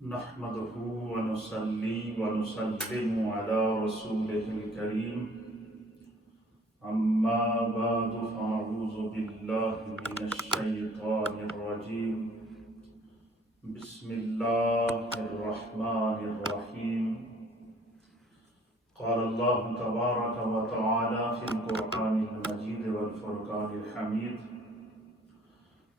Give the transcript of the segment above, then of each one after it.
نحمده ونصلي ونسلم على رسوله الكريم أما بعد فأعوذ بالله من الشيطان الرجيم بسم الله الرحمن الرحيم قال الله تبارك وتعالى في القرآن المجيد والفرقان الحميد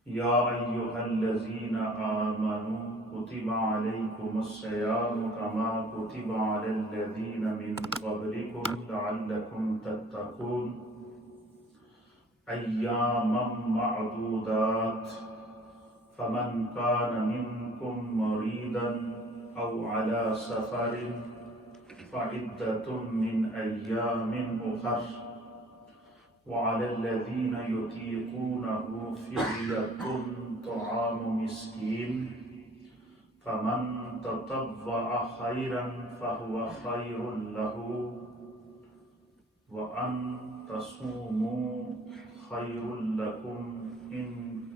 يا أيها الذين آمنوا كتب عليكم الصيام كما كتب على الذين من قبلكم لعلكم تتقون أياما معدودات فمن كان منكم مريضا أو على سفر فعدة من أيام أخر وعلى الذين يطيقونه فدية طعام مسكين فمن تطوع خيرا فهو خير له وأن تصوموا خير لكم إن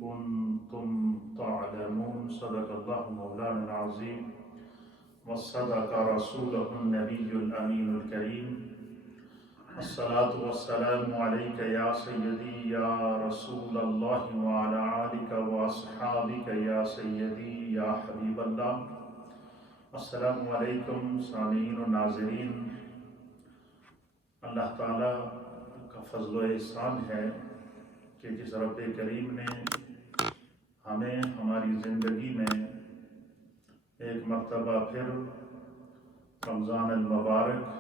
كنتم تعلمون صدق الله مولانا العظيم وصدق رسوله النبي الأمين الكريم الصلاة والسلام عليك يا سيدي يا رسول الله وعلى آلك وأصحابك يا سيدي يا حبيب الله السلام علیکم سامعین و ناظرین۔ اللہ تعالیٰ کا فضل و احسان ہے کہ جس رب کریم نے ہمیں ہماری زندگی میں ایک مرتبہ پھر رمضان المبارک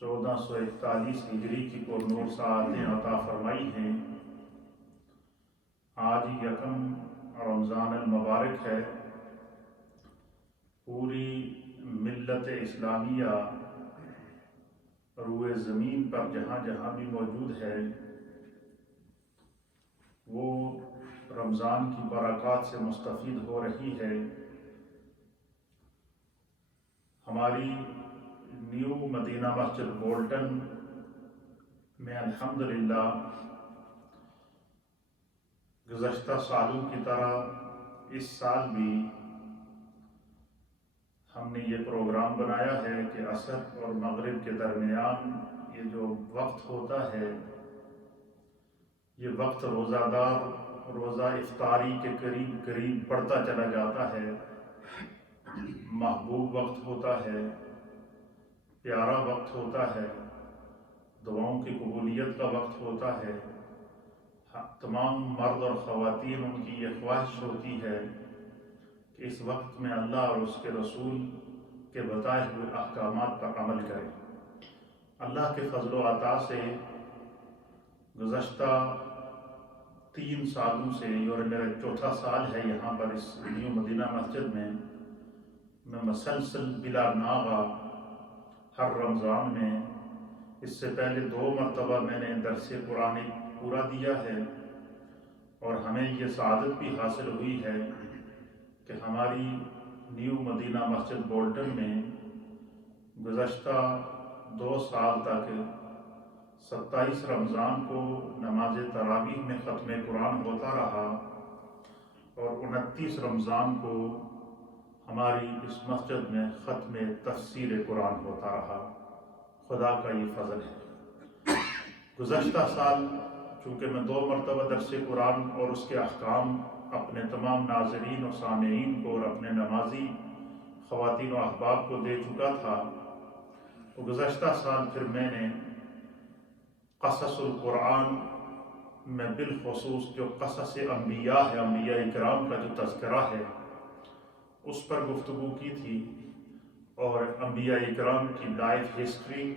1441 ہجری کی پرنور ساعتیں عطا فرمائی ہیں۔ آج یکم رمضان المبارک ہے۔ پوری ملت اسلامیہ روئے زمین پر جہاں جہاں بھی موجود ہے وہ رمضان کی برکات سے مستفید ہو رہی ہے۔ ہماری نیو مدینہ مسجد بولٹن میں الحمدللہ گزشتہ سالوں کی طرح اس سال بھی ہم نے یہ پروگرام بنایا ہے کہ عصر اور مغرب کے درمیان یہ جو وقت ہوتا ہے یہ وقت روزہ دار روزہ افطاری کے قریب قریب بڑھتا چلا جاتا ہے، محبوب وقت ہوتا ہے، پیارا وقت ہوتا ہے، دعاؤں کی قبولیت کا وقت ہوتا ہے۔ تمام مرد اور خواتین ان کی یہ خواہش ہوتی ہے کہ اس وقت میں اللہ اور اس کے رسول کے بتائے ہوئے احکامات پر عمل کریں۔ اللہ کے فضل و عطا سے گزشتہ 3 سالوں سے، اور میرا 4تھا سال ہے یہاں پر اس نیو مدینہ مسجد میں مسلسل بلا ناغہ ہر رمضان میں، اس سے پہلے 2 مرتبہ میں نے درس قرآن پورا دیا ہے، اور ہمیں یہ سعادت بھی حاصل ہوئی ہے کہ ہماری نیو مدینہ مسجد بولٹن میں گزشتہ 2 سال تک 27 رمضان کو نماز تراویح میں ختم قرآن ہوتا رہا، اور 29 رمضان کو ہماری اس مسجد میں ختم تفسیر قرآن ہوتا رہا۔ خدا کا یہ فضل ہے۔ گزشتہ سال چونکہ میں 2 مرتبہ درس قرآن اور اس کے احکام اپنے تمام ناظرین و سامعین کو اور اپنے نمازی خواتین و احباب کو دے چکا تھا، تو گزشتہ سال پھر میں نے قصص القرآن میں بالخصوص جو قصص انبیاء ہے، انبیاء اکرام کا جو تذکرہ ہے اس پر گفتگو کی تھی، اور انبیاء اکرام کی لائف ہسٹری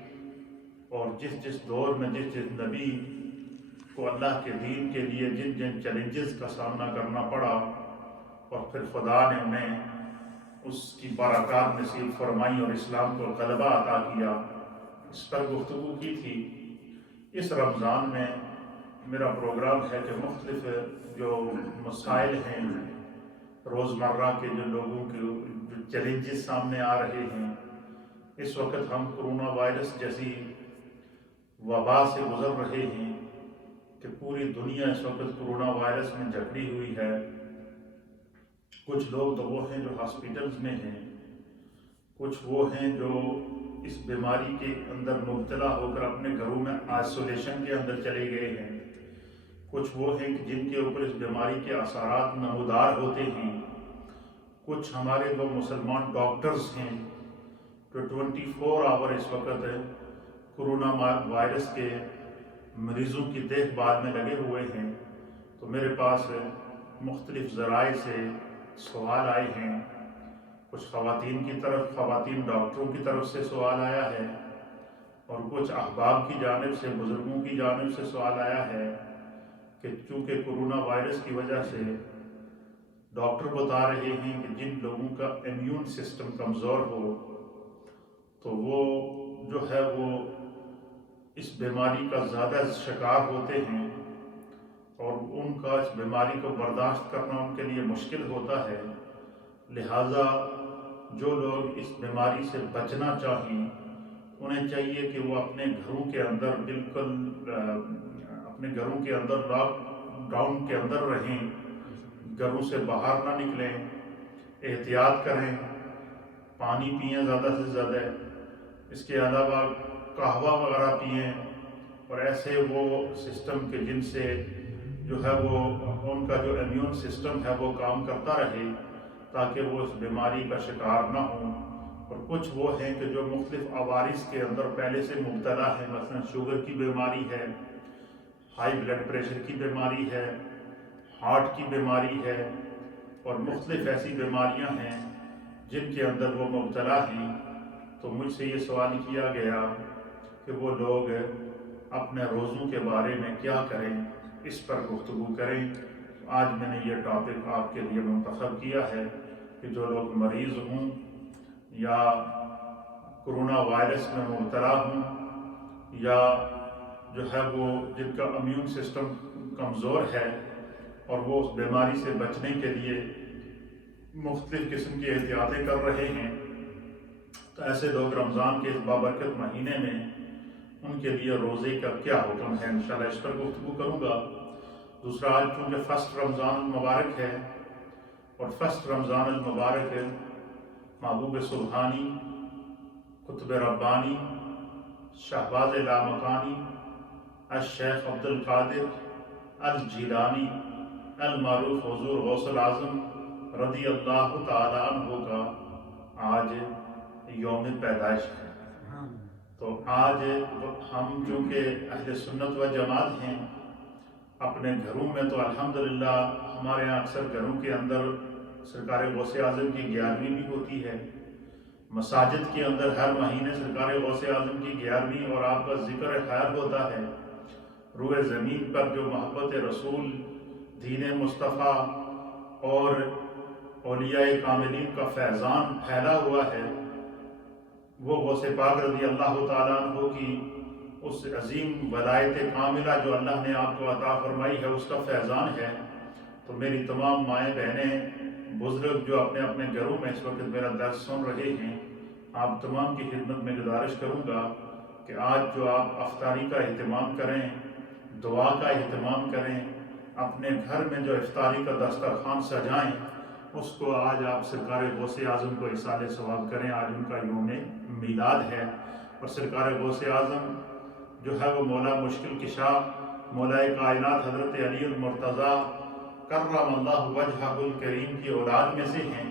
اور جس دور میں جس نبی کو اللہ کے دین کے لیے جن چیلنجز کا سامنا کرنا پڑا، اور پھر خدا نے انہیں اس کی برکات نصیب فرمائی اور اسلام کو غلبہ عطا کیا، اس پر گفتگو کی تھی۔ اس رمضان میں میرا پروگرام ہے کہ مختلف جو مسائل ہیں روزمرہ کے، جو لوگوں کے جو چیلنجز سامنے آ رہے ہیں، اس وقت ہم کرونا وائرس جیسی وبا سے گزر رہے ہیں کہ پوری دنیا اس وقت کرونا وائرس میں جکڑی ہوئی ہے، کچھ لوگ تو وہ ہیں جو ہاسپٹلز میں ہیں، کچھ وہ ہیں جو اس بیماری کے اندر مبتلا ہو کر اپنے گھروں میں آئسولیشن کے اندر چلے گئے ہیں، کچھ وہ ہیں کہ جن کے اوپر اس بیماری کے اثرات نمودار ہوتے ہیں، کچھ ہمارے وہ مسلمان ڈاکٹرز ہیں جو 24 آور اس وقت کرونا وائرس کے مریضوں کی دیکھ بھال میں لگے ہوئے ہیں۔ تو میرے پاس مختلف ذرائع سے سوال آئے ہیں، کچھ خواتین ڈاکٹروں کی طرف سے سوال آیا ہے، اور کچھ احباب کی جانب سے، بزرگوں کی جانب سے سوال آیا ہے کہ چونکہ کرونا وائرس کی وجہ سے ڈاکٹر بتا رہے ہیں کہ جن لوگوں کا امیون سسٹم کمزور ہو تو وہ جو ہے وہ اس بیماری کا زیادہ شکار ہوتے ہیں، اور ان کا اس بیماری کو برداشت کرنا ان کے لیے مشکل ہوتا ہے۔ لہٰذا جو لوگ اس بیماری سے بچنا چاہیں انہیں چاہیے کہ وہ اپنے گھروں کے اندر اپنے گھروں کے اندر لاک ڈاؤن کے اندر رہیں، گھروں سے باہر نہ نکلیں، احتیاط کریں، پانی پئیں زیادہ سے زیادہ، اس کے علاوہ قہوہ وغیرہ پئیں، اور ایسے وہ سسٹم کے جن سے جو ہے وہ ان کا جو امیون سسٹم ہے وہ کام کرتا رہے تاکہ وہ اس بیماری کا شکار نہ ہوں۔ اور کچھ وہ ہیں کہ جو مختلف عوارض کے اندر پہلے سے مبتلا ہیں، مثلا شوگر کی بیماری ہے، ہائی بلڈ پریشر کی بیماری ہے، ہارٹ کی بیماری ہے، اور مختلف ایسی بیماریاں ہیں جن کے اندر وہ مبتلا ہیں۔ تو مجھ سے یہ سوال کیا گیا کہ وہ لوگ اپنے روزوں کے بارے میں کیا کریں، اس پر گفتگو کریں۔ آج میں نے یہ ٹاپک آپ کے لیے منتخب کیا ہے کہ جو لوگ مریض ہوں یا کرونا وائرس میں مبتلا ہوں، یا جو ہے وہ جن کا امیون سسٹم کمزور ہے اور وہ اس بیماری سے بچنے کے لیے مختلف قسم کی احتیاطیں کر رہے ہیں، تو ایسے لوگ رمضان کے اس بابرکت مہینے میں ان کے لیے روزے کا کیا حکم ہے، انشاءاللہ اس پر گفتگو کروں گا۔ دوسرا، آج چونکہ فرسٹ رمضان المبارک ہے، اور فرسٹ رمضان المبارک محبوب سبحانی، قطب ربانی، شہباز لامکانی، الشیخ عبد القادر الجیلانی المعروف حضور غوث العظم رضی اللہ تعالیٰ عنہ کا آج یوم پیدائش ہے۔ تو آج ہم چونکہ اہل سنت و جماعت ہیں، اپنے گھروں میں تو الحمدللہ ہمارے یہاں اکثر گھروں کے اندر سرکار غوث اعظم کی 11ویں بھی ہوتی ہے، مساجد کے اندر ہر مہینے سرکار غوث اعظم کی 11ویں اور آپ کا ذکر خیر ہوتا ہے۔ روئے زمین پر جو محبت رسول، دین مصطفیٰ اور اولیاء کاملین کا فیضان پھیلا ہوا ہے، وہ غوث پاک رضی اللہ تعالیٰ عنہ کی اس عظیم ولایت کاملہ جو اللہ نے آپ کو عطا فرمائی ہے، اس کا فیضان ہے۔ تو میری تمام مائیں بہنیں، بزرگ جو اپنے اپنے گھروں میں اس وقت میرا درس سن رہے ہیں، آپ تمام کی خدمت میں گزارش کروں گا کہ آج جو آپ افطاری کا اہتمام کریں، دعا کا اہتمام کریں، اپنے گھر میں جو افطاری کا دسترخوان سجائیں، اس کو آج آپ سرکار غوث اعظم کو ایصال ثواب کریں۔ آج ان کا یوم میلاد ہے، اور سرکار غوث اعظم جو ہے وہ مولا مشکل کشا، مولا کائنات حضرت علی المرتضیٰ کرم اللہ وجہہ الکریم کی اولاد میں سے ہیں،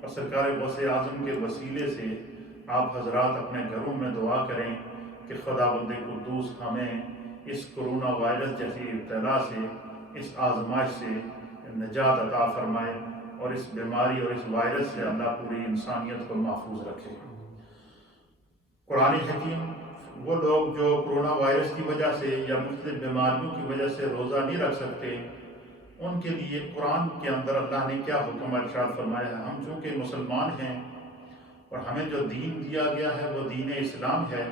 اور سرکار غوث اعظم کے وسیلے سے آپ حضرات اپنے گھروں میں دعا کریں کہ خداوند قدوس ہمیں اس کرونا وائرس جیسی ابتلا سے، اس آزمائش سے نجات عطا فرمائے، اور اس بیماری اور اس وائرس سے اللہ پوری انسانیت کو محفوظ رکھے۔ قرآن حکیم وہ لوگ جو کرونا وائرس کی وجہ سے یا مختلف بیماریوں کی وجہ سے روزہ نہیں رکھ سکتے، ان کے لیے قرآن کے اندر اللہ نے کیا حکم ارشاد فرمایا ہے۔ ہم چونکہ مسلمان ہیں اور ہمیں جو دین دیا گیا ہے وہ دین اسلام ہے،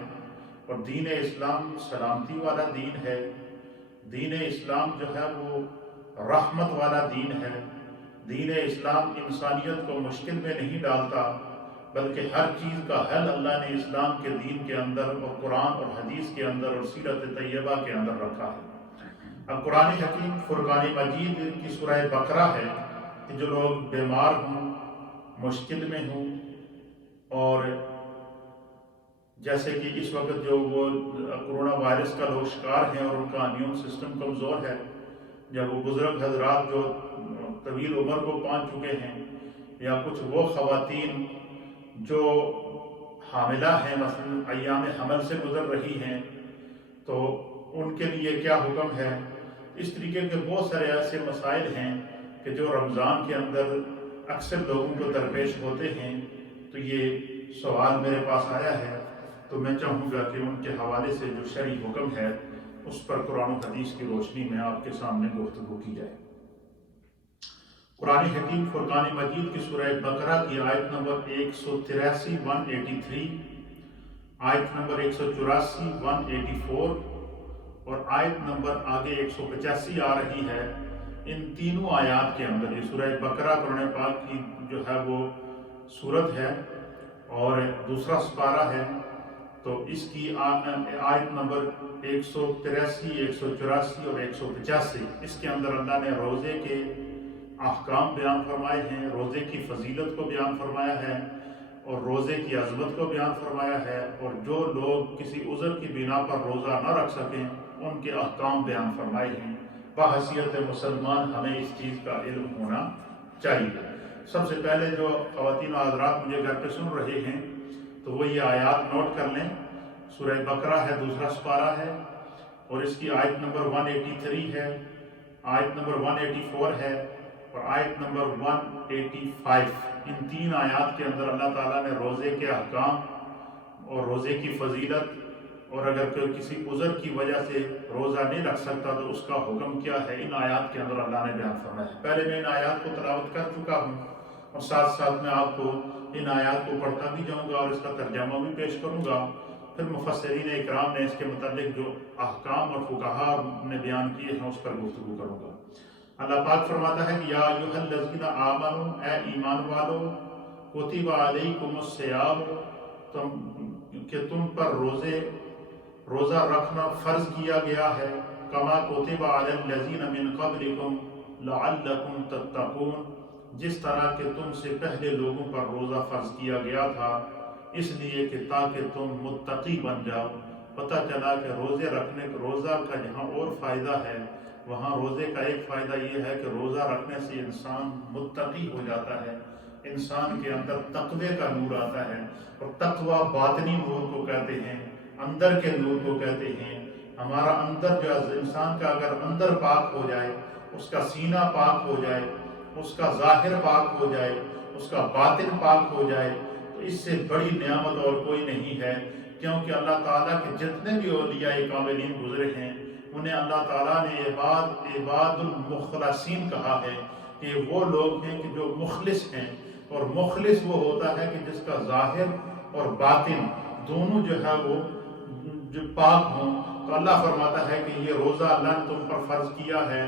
اور دین اسلام سلامتی والا دین ہے، دین اسلام جو ہے وہ رحمت والا دین ہے، دین اسلام انسانیت کو مشکل میں نہیں ڈالتا، بلکہ ہر چیز کا حل اللہ نے اسلام کے دین کے اندر اور قرآن اور حدیث کے اندر اور سیرت طیبہ کے اندر رکھا ہے۔ اب قرآن حکیم فرقان مجید کی سورہ بقرہ ہے، کہ جو لوگ بیمار ہوں، مشکل میں ہوں، اور جیسے کہ اس وقت جو وہ کرونا وائرس کا لوگ شکار ہیں اور ان کا امیون سسٹم کمزور ہے، یا وہ بزرگ حضرات جو طویل عمر کو پہنچ چکے ہیں، یا کچھ وہ خواتین جو حاملہ ہیں، مثلا ایام حمل سے گزر رہی ہیں، تو ان کے لیے کیا حکم ہے؟ اس طریقے کے بہت سارے ایسے مسائل ہیں کہ جو رمضان کے اندر اکثر لوگوں کو درپیش ہوتے ہیں۔ تو یہ سوال میرے پاس آیا ہے، تو میں چاہوں گا کہ ان کے حوالے سے جو شرعی حکم ہے اس پر قرآن و حدیث کی روشنی میں آپ کے سامنے گفتگو کی جائے۔ قرآن حکیم فرقان مجید کی سورہ بقرہ کی آیت نمبر 183 183، آیت نمبر 184 184 اور آیت نمبر آگے 185 آ رہی ہے۔ ان تینوں آیات کے اندر، یہ سورہ بقرہ قرآن پاک کی جو ہے وہ سورت ہے اور دوسرا سپارہ ہے، تو اس کی آیت نمبر 183 184 اور 185، اس کے اندر اللہ نے روزے کے احکام بیان فرمائے ہیں، روزے کی فضیلت کو بیان فرمایا ہے اور روزے کی عظمت کو بیان فرمایا ہے، اور جو لوگ کسی عذر کی بنا پر روزہ نہ رکھ سکیں ان کے احکام بیان فرمائے ہیں۔ بحیثیت مسلمان ہمیں اس چیز کا علم ہونا چاہیے۔ سب سے پہلے جو خواتین و حضرات مجھے گھر پہ سن رہے ہیں تو وہ یہ آیات نوٹ کر لیں۔ سورہ بقرہ ہے، دوسرا سپارہ ہے، اور اس کی آیت نمبر 183 ہے، آیت نمبر 184 ہے اور آیت نمبر 185۔ ان تین آیات کے اندر اللہ تعالیٰ نے روزے کے احکام اور روزے کی فضیلت، اور اگر کوئی کسی عذر کی وجہ سے روزہ نہیں رکھ سکتا تو اس کا حکم کیا ہے، ان آیات کے اندر اللہ نے بیان فرمایا ہے۔ پہلے میں ان آیات کو تلاوت کر چکا ہوں اور ساتھ ساتھ میں آپ کو ان آیات کو پڑھتا بھی جاؤں گا اور اس کا ترجمہ بھی پیش کروں گا۔ پھر مفسرین اکرام نے اس کے متعلق جو احکام اور فقہا نے بیان کیے ہیں اس پر گفتگو کروں گا۔ اللہ پاک فرماتا ہے کہ یا ایھا الذین آمنوا، اے ایمان والو، کتب علیکم الصیام، کہ تم پر روزہ رکھنا فرض کیا گیا ہے، کما کتب علی الذین من قبلکم لعلکم تتقون، جس طرح کہ تم سے پہلے لوگوں پر روزہ فرض کیا گیا تھا اس لیے کہ تاکہ تم متقی بن جاؤ۔ پتہ چلا کہ روزے رکھنے، روزہ کا جہاں اور فائدہ ہے وہاں روزے کا ایک فائدہ یہ ہے کہ روزہ رکھنے سے انسان متقی ہو جاتا ہے، انسان کے اندر تقوی کا نور آتا ہے، اور تقوی باطنی نور کو کہتے ہیں، اندر کے نور کو کہتے ہیں۔ ہمارا اندر جو انسان کا اگر اندر پاک ہو جائے، اس کا سینہ پاک ہو جائے، اس کا ظاہر پاک ہو جائے، اس کا باطن پاک ہو جائے، تو اس سے بڑی نعمت اور کوئی نہیں ہے، کیونکہ اللہ تعالیٰ کے جتنے بھی اولیاء کاملین گزرے ہیں انہیں اللہ تعالیٰ نے عباد المخلصین کہا ہے کہ وہ لوگ ہیں کہ جو مخلص ہیں، اور مخلص وہ ہوتا ہے کہ جس کا ظاہر اور باطن دونوں جو ہے وہ جو پاک ہوں۔ تو اللہ فرماتا ہے کہ یہ روزہ اللہ نے تم پر فرض کیا ہے،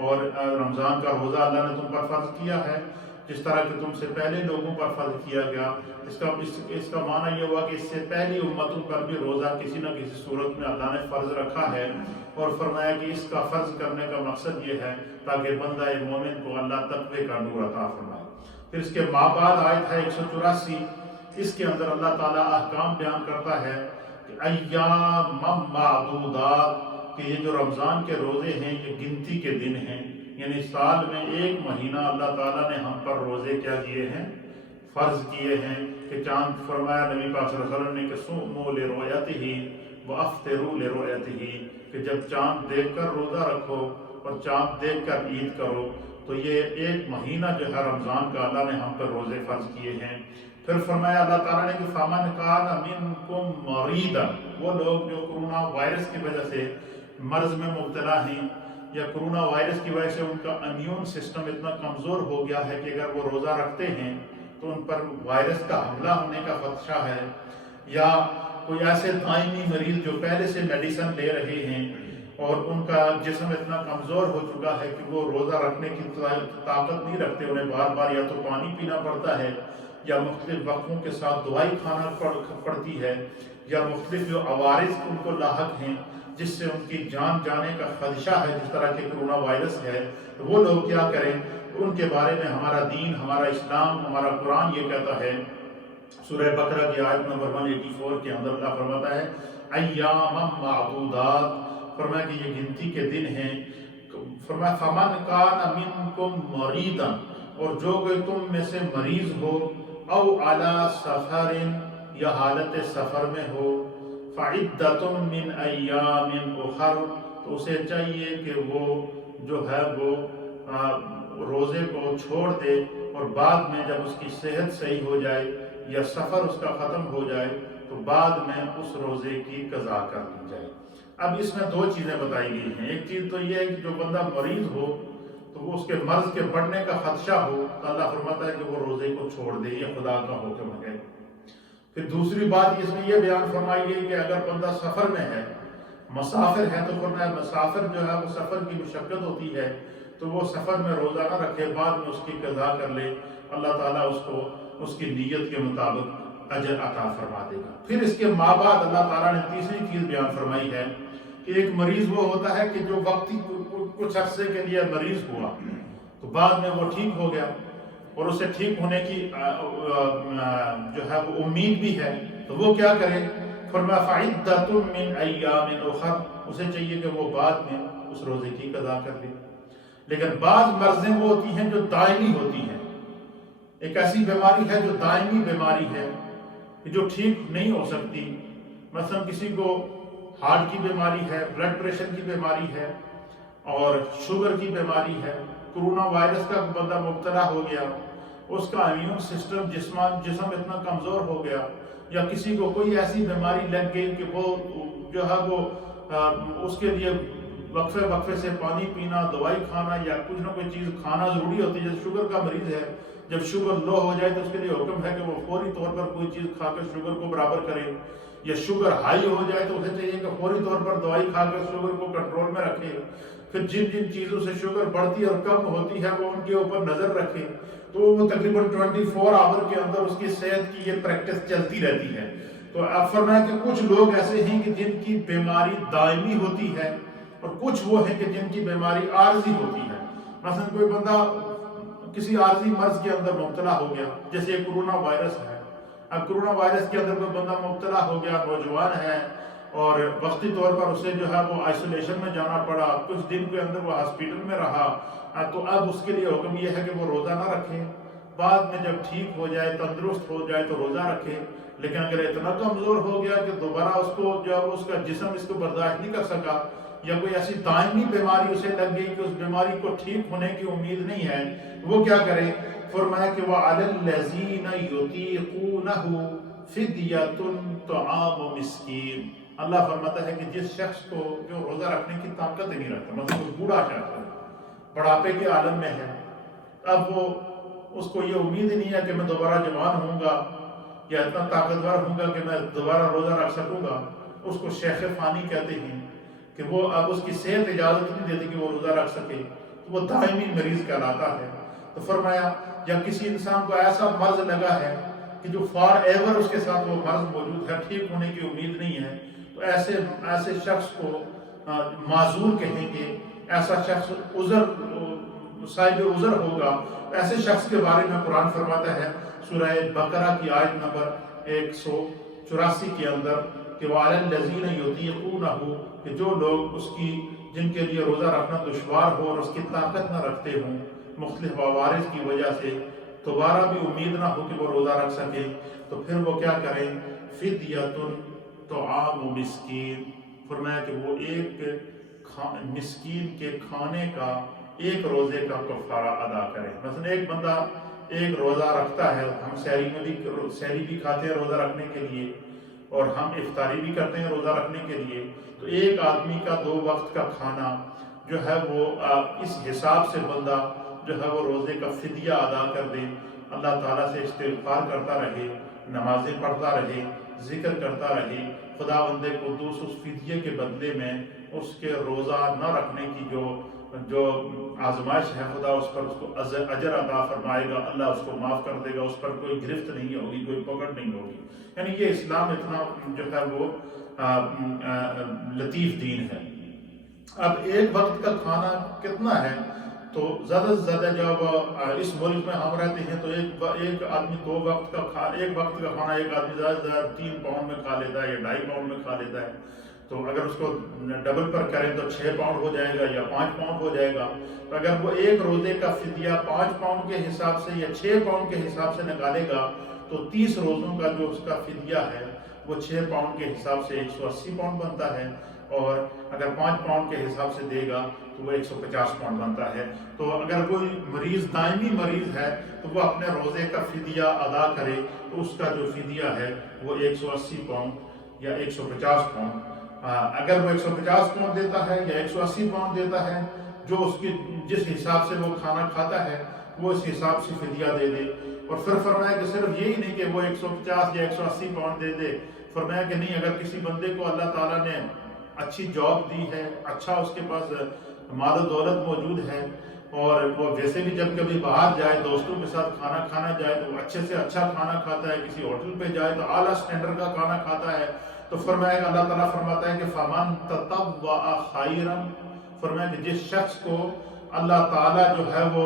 اور رمضان کا روزہ اللہ نے تم پر فرض کیا ہے جس طرح کہ تم سے پہلے لوگوں پر فرض کیا گیا۔ اس کا معنی یہ ہوا کہ اس سے پہلی امتوں پر بھی روزہ کسی نہ کسی صورت میں اللہ نے فرض رکھا ہے، اور فرمایا کہ اس کا فرض کرنے کا مقصد یہ ہے تاکہ بندہ مومن کو اللہ تقوی کا نور عطا فرمائے۔ پھر اس کے بعد آیت ہے 184، اس کے اندر اللہ تعالیٰ احکام بیان کرتا ہے کہ ایام معدودات، کہ یہ جو رمضان کے روزے ہیں یہ گنتی کے دن ہیں، یعنی سال میں ایک مہینہ اللہ تعالیٰ نے ہم پر روزے کیا کیے ہیں، فرض کیے ہیں۔ کہ چاند فرمایا نبی پاک صلی اللہ علیہ وسلم نے کہ صوموا لرؤیتہ وافطروا لرؤیتہ، کہ جب چاند دیکھ کر روزہ رکھو اور چاند دیکھ کر عید کرو۔ تو یہ ایک مہینہ جو ہے رمضان کا اللہ نے ہم پر روزے فرض کیے ہیں۔ پھر فرمایا اللہ تعالیٰ نے کہ فَمَنْ كَانَ مِنْكُمْ مَرِيضًا، وہ لوگ جو کرونا وائرس کی وجہ سے مرض میں مبتلا ہیں، یا کرونا وائرس کی وجہ سے ان کا امیون سسٹم اتنا کمزور ہو گیا ہے کہ اگر وہ روزہ رکھتے ہیں تو ان پر وائرس کا حملہ ہونے کا خدشہ ہے، یا کوئی ایسے دائمی مریض جو پہلے سے میڈیسن لے رہے ہیں اور ان کا جسم اتنا کمزور ہو چکا ہے کہ وہ روزہ رکھنے کی طاقت نہیں رکھتے، انہیں بار بار یا تو پانی پینا پڑتا ہے یا مختلف وقفوں کے ساتھ دوائی کھانا پڑتی ہے، یا مختلف جو عوارض ان کو لاحق ہیں جس سے ان کی جان جانے کا خدشہ ہے، جس طرح کہ کرونا وائرس ہے، تو وہ لوگ کیا کریں، ان کے بارے میں ہمارا دین، ہمارا اسلام، ہمارا قرآن یہ کہتا ہے، سورہ بقرہ کی آیت نمبر 184 کے اندر اللہ فرماتا ہے ایام معدودات، فرمایا کہ یہ گنتی کے دن ہیں، فرمایا فمن کان منکم مریضا، اور جو کوئی تم میں سے مریض ہو، او علی سفر، یا حالت سفر میں ہو، فعدۃ من ایام اخر، تو اسے چاہیے کہ وہ جو ہے وہ روزے کو چھوڑ دے، اور بعد میں جب اس کی صحت صحیح ہو جائے یا سفر اس کا ختم ہو جائے تو بعد میں اس روزے کی قضا کر لی جائے۔ اب اس میں دو چیزیں بتائی گئی ہیں، ایک چیز تو یہ ہے کہ جو بندہ مریض ہو تو وہ اس کے مرض کے بڑھنے کا خدشہ ہو تو اللہ فرماتا ہے کہ وہ روزے کو چھوڑ دے، یہ خدا کا حکم ہے۔ پھر دوسری بات اس میں یہ بیان فرمائی گئی کہ اگر بندہ سفر میں ہے، مسافر ہے، تو فرمایا مسافر جو ہے وہ سفر کی مشقت ہوتی ہے تو وہ سفر میں روزہ نہ رکھے، بعد میں اس کی قضا کر لے، اللہ تعالیٰ اس کو اس کی نیت کے مطابق اجر عطا فرما دے گا۔ پھر اس کے ماں بعد اللہ تعالیٰ نے تیسری چیز بیان فرمائی ہے کہ ایک مریض وہ ہوتا ہے کہ جو وقتی کچھ عرصے کے لیے مریض ہوا تو بعد میں وہ ٹھیک ہو گیا اور اسے ٹھیک ہونے کی جو ہے وہ امید بھی ہے، تو وہ کیا کرے؟ فرمایا فعدۃ من ایام اخر، اسے چاہیے کہ وہ بعد میں اس روزے کی قضا کر لے۔ لیکن بعض مرضیں وہ ہوتی ہیں جو دائمی ہوتی ہیں، ایک ایسی بیماری ہے جو دائمی بیماری ہے جو ٹھیک نہیں ہو سکتی، مثلا کسی کو ہارٹ کی بیماری ہے، بلڈ پریشر کی بیماری ہے اور شوگر کی بیماری ہے، کرونا وائرس کا بندہ مبتلا ہو گیا، اس کا امیون سسٹم جسم اتنا کمزور ہو گیا، یا کسی کو کوئی ایسی بیماری لگ گئی کہ وہ جو ہے وہ اس کے لیے وقفے سے پانی پینا، دوائی کھانا یا کچھ نہ کوئی چیز کھانا ضروری ہوتی ہے۔ جیسے شوگر کا مریض ہے، جب شوگر لو ہو جائے تو اس کے لیے حکم ہے کہ وہ فوری طور پر کوئی چیز کھا کر شوگر کو برابر کرے، یا شوگر ہائی ہو جائے تو اسے چاہیے کہ فوری طور پر دوائی کھا کر شوگر کو کنٹرول میں رکھے۔ پھر جن جن چیزوں سے شوگر بڑھتی اور کم ہوتی ہے وہ ان کے اوپر نظر رکھے، تو وہ تقریباً 24 آور کے اندر اس کی صحت کی یہ پریکٹس چلتی رہتی ہے۔ تو اب فرمایا کہ کچھ لوگ ایسے ہیں کہ جن کی بیماری دائمی ہوتی ہے اور کچھ وہ ہیں کہ جن کی بیماری عارضی ہوتی ہے۔ مثلا کوئی بندہ کسی عارضی مرض کے اندر مبتلا ہو گیا، جیسے کرونا وائرس ہے، اب کرونا وائرس کے اندر کوئی بندہ مبتلا ہو گیا، نوجوان ہے اور وقتی طور پر اسے جو ہے وہ آئسولیشن میں جانا پڑا، کچھ دن کے اندر وہ ہاسپٹل میں رہا، تو اب اس کے لیے حکم یہ ہے کہ وہ روزہ نہ رکھے، بعد میں جب ٹھیک ہو جائے، تندرست ہو جائے تو روزہ رکھے۔ لیکن اگر اتنا کمزور ہو گیا کہ دوبارہ اس کو جو اس کا جسم اس کو برداشت نہیں کر سکا، یا کوئی ایسی دائمی بیماری اسے لگ گئی کہ اس بیماری کو ٹھیک ہونے کی امید نہیں ہے، وہ کیا کرے؟ فرمایا کہ وَعَلَى الَّذِينَ يُطِيقُونَهُ فِدْيَةٌ طَعَامُ مِسْكِينٍ، اللہ فرماتا ہے کہ جس شخص کو جو روزہ رکھنے کی طاقت ہی نہیں رکھتا، مطلب کوئی بوڑھا شخص ہے، بڑھاپے کے عالم میں ہے، اب وہ اس کو یہ امید ہی نہیں ہے کہ میں دوبارہ جوان ہوں گا یا اتنا طاقتور ہوں گا کہ میں دوبارہ روزہ رکھ سکوں گا، اس کو شیخ فانی کہتے ہیں کہ وہ اب اس کی صحت اجازت نہیں دیتی کہ وہ روزہ رکھ سکے، تو وہ دائمی مریض کہلاتا ہے۔ تو فرمایا یا کسی انسان کو ایسا مرض لگا ہے کہ جو فار ایور اس کے ساتھ وہ مرض موجود ہے، ٹھیک ہونے کی امید نہیں ہے، تو ایسے شخص کو معذور کہیں گے، ایسا شخص صاحب عذر ہوگا۔ ایسے شخص کے بارے میں قرآن فرماتا ہے سورہ بقرہ کی آیت نمبر 184 کے اندر کہ وَعَلَى الَّذِينَ يُطِيقُونَهُ، کہ جو لوگ جن کے لیے روزہ رکھنا دشوار ہو اور اس کی طاقت نہ رکھتے ہوں مختلف عوارض کی وجہ سے، دوبارہ بھی امید نہ ہو کہ وہ روزہ رکھ سکے، تو پھر وہ کیا کریں؟ فِدْيَةٌ طَعَامُ مِسْكِينٍ، فرمایا کہ وہ ایک مسکین کے کھانے کا ایک روزے کا کفارہ ادا کریں۔ مثلا ایک بندہ ایک روزہ رکھتا ہے، ہم سحری بھی کھاتے ہیں روزہ رکھنے کے لیے اور ہم افطاری بھی کرتے ہیں روزہ رکھنے کے لیے، تو ایک آدمی کا 2 وقت کا کھانا جو ہے وہ اس حساب سے بندہ جو ہے وہ روزے کا فدیہ ادا کر دے، اللہ تعالیٰ سے استغفار کرتا رہے، نمازیں پڑھتا رہے، ذکر کرتا رہے، خداوند قدوس اس فدیے کے بدلے میں اس کے روزہ نہ رکھنے کی جو آزمائش ہے، خدا اس پر اس کو اجر عطا فرمائے گا، اللہ اس کو معاف کر دے گا، اس پر کوئی گرفت نہیں ہوگی، کوئی پکڑ نہیں ہوگی۔ یعنی یہ اسلام اتنا جو ہے وہ لطیف دین ہے۔ اب ایک وقت کا کھانا کتنا ہے؟ تو زیادہ سے زیادہ جب اس ملک میں ہم رہتے ہیں تو ایک آدمی ایک وقت کا کھانا ایک آدمی زیادہ سے زیادہ 3 پاؤنڈ میں کھا لیتا ہے یا 2.5 پاؤنڈ میں کھا لیتا ہے. تو اگر اس کو ڈبل پر کریں تو 6 پاؤنڈ ہو جائے گا یا 5 پاؤنڈ ہو جائے گا. تو اگر وہ ایک روزے کا فدیہ 5 پاؤنڈ کے حساب سے یا 6 پاؤنڈ کے حساب سے نکالے گا تو 30 روزوں کا جو اس کا فدیہ ہے وہ 6 پاؤنڈ کے حساب سے 180 پاؤنڈ بنتا ہے، اور اگر 5 پاؤنڈ کے حساب سے دے گا تو وہ 150 پاؤنڈ بنتا ہے. تو اگر کوئی مریض دائمی مریض ہے تو وہ اپنے روزے کا فدیہ ادا کرے تو اس کا جو فدیہ ہے وہ 180 پاؤنڈ یا 150 پاؤنڈ. اگر وہ 150 پاؤنڈ دیتا ہے یا 180 پاؤنڈ دیتا ہے، جو اس کی جس حساب سے وہ کھانا کھاتا ہے وہ اس حساب سے فدیہ دے دے. اور پھر فرمایا کہ صرف یہی نہیں کہ وہ 150 یا 180 پاؤنڈ دے دے، فرمایا کہ نہیں، اگر کسی بندے کو اللہ تعالیٰ نے اچھی جاب دی ہے، اچھا اس کے پاس مال و دولت موجود ہے، اور وہ ویسے بھی جب کبھی باہر جائے دوستوں کے ساتھ کھانا کھانا جائے تو وہ اچھے سے اچھا کھانا کھاتا ہے، کسی ہوٹل پہ جائے تو اعلیٰ سٹینڈرڈ کا کھانا کھاتا ہے، تو فرمایا کہ اللہ تعالیٰ فرماتا ہے کہ فَمَن تَطَوَّعَ خَيْرًا، فرمایا کہ جس شخص کو اللہ تعالیٰ جو ہے وہ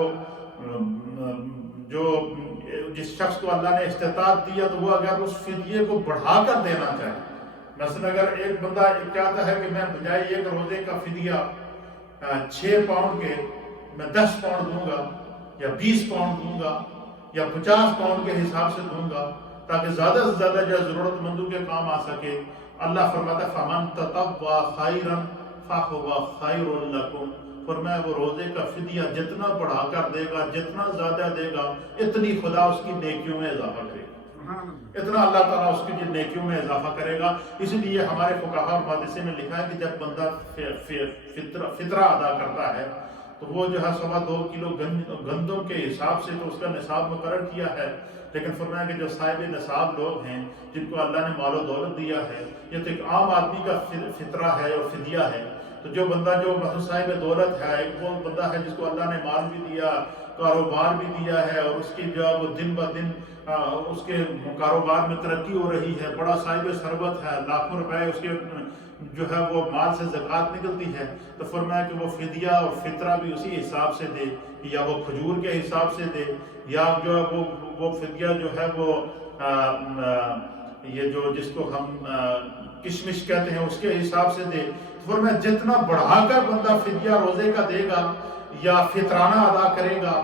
جس شخص کو اللہ نے استطاعت دیا تو وہ اگر اس فدیے کو بڑھا کر دینا چاہے، مثلا اگر ایک بندہ چاہتا ہے کہ میں بجائے ایک روزے کا فدیہ 6 پاؤنڈ کے میں 10 پاؤنڈ دوں گا یا 20 پاؤنڈ دوں گا یا 50 پاؤنڈ کے حساب سے دوں گا تاکہ زیادہ سے زیادہ جو ضرورت مندوں کے کام آ سکے، اللہ فرماتا ہے فَمَن تَطَوَّعَ خَيْرًا فَهُوَ خَيْرٌ لَكُمْ، فرمایا وہ روزے کا فدیہ جتنا بڑھا کر دے گا، جتنا زیادہ دے گا، اتنی خدا اس کی نیکیوں میں اضافہ کرے گا، اتنا اللہ تعالیٰ اس کی نیکیوں میں اضافہ کرے گا. اس لیے ہمارے فقہاء اور محدثین میں لکھا ہے کہ جب بندہ فطرہ ادا کرتا ہے تو وہ جو ہے 2.25 کلو گندم کے حساب سے تو اس کا نصاب مقرر کیا ہے، لیکن فرمایا کہ جو صاحب نصاب لوگ ہیں جن کو اللہ نے مال و دولت دیا ہے، یہ تو ایک عام آدمی کا فطرہ ہے اور فدیہ ہے. تو جو بندہ جو مثلا صاحب دولت ہے، ایک وہ بندہ ہے جس کو اللہ نے مال بھی دیا، کاروبار بھی دیا ہے، اور اس کی جو وہ دن بہ دن اس کے کاروبار میں ترقی ہو رہی ہے، بڑا صاحب ثروت ہے، لاکھوں روپے اس کے جو ہے وہ مال سے زکوٰۃ نکلتی ہے، تو فرمایا کہ وہ فدیہ اور فطرہ بھی اسی حساب سے دے، یا وہ کھجور کے حساب سے دے، یا جو ہے وہ فدیہ جو ہے وہ یہ جو جس کو ہم کشمش کہتے ہیں اس کے حساب سے دے. فرمایا جتنا بڑھا کر بندہ فدیہ روزے کا دے گا یا فطرانہ ادا کرے گا،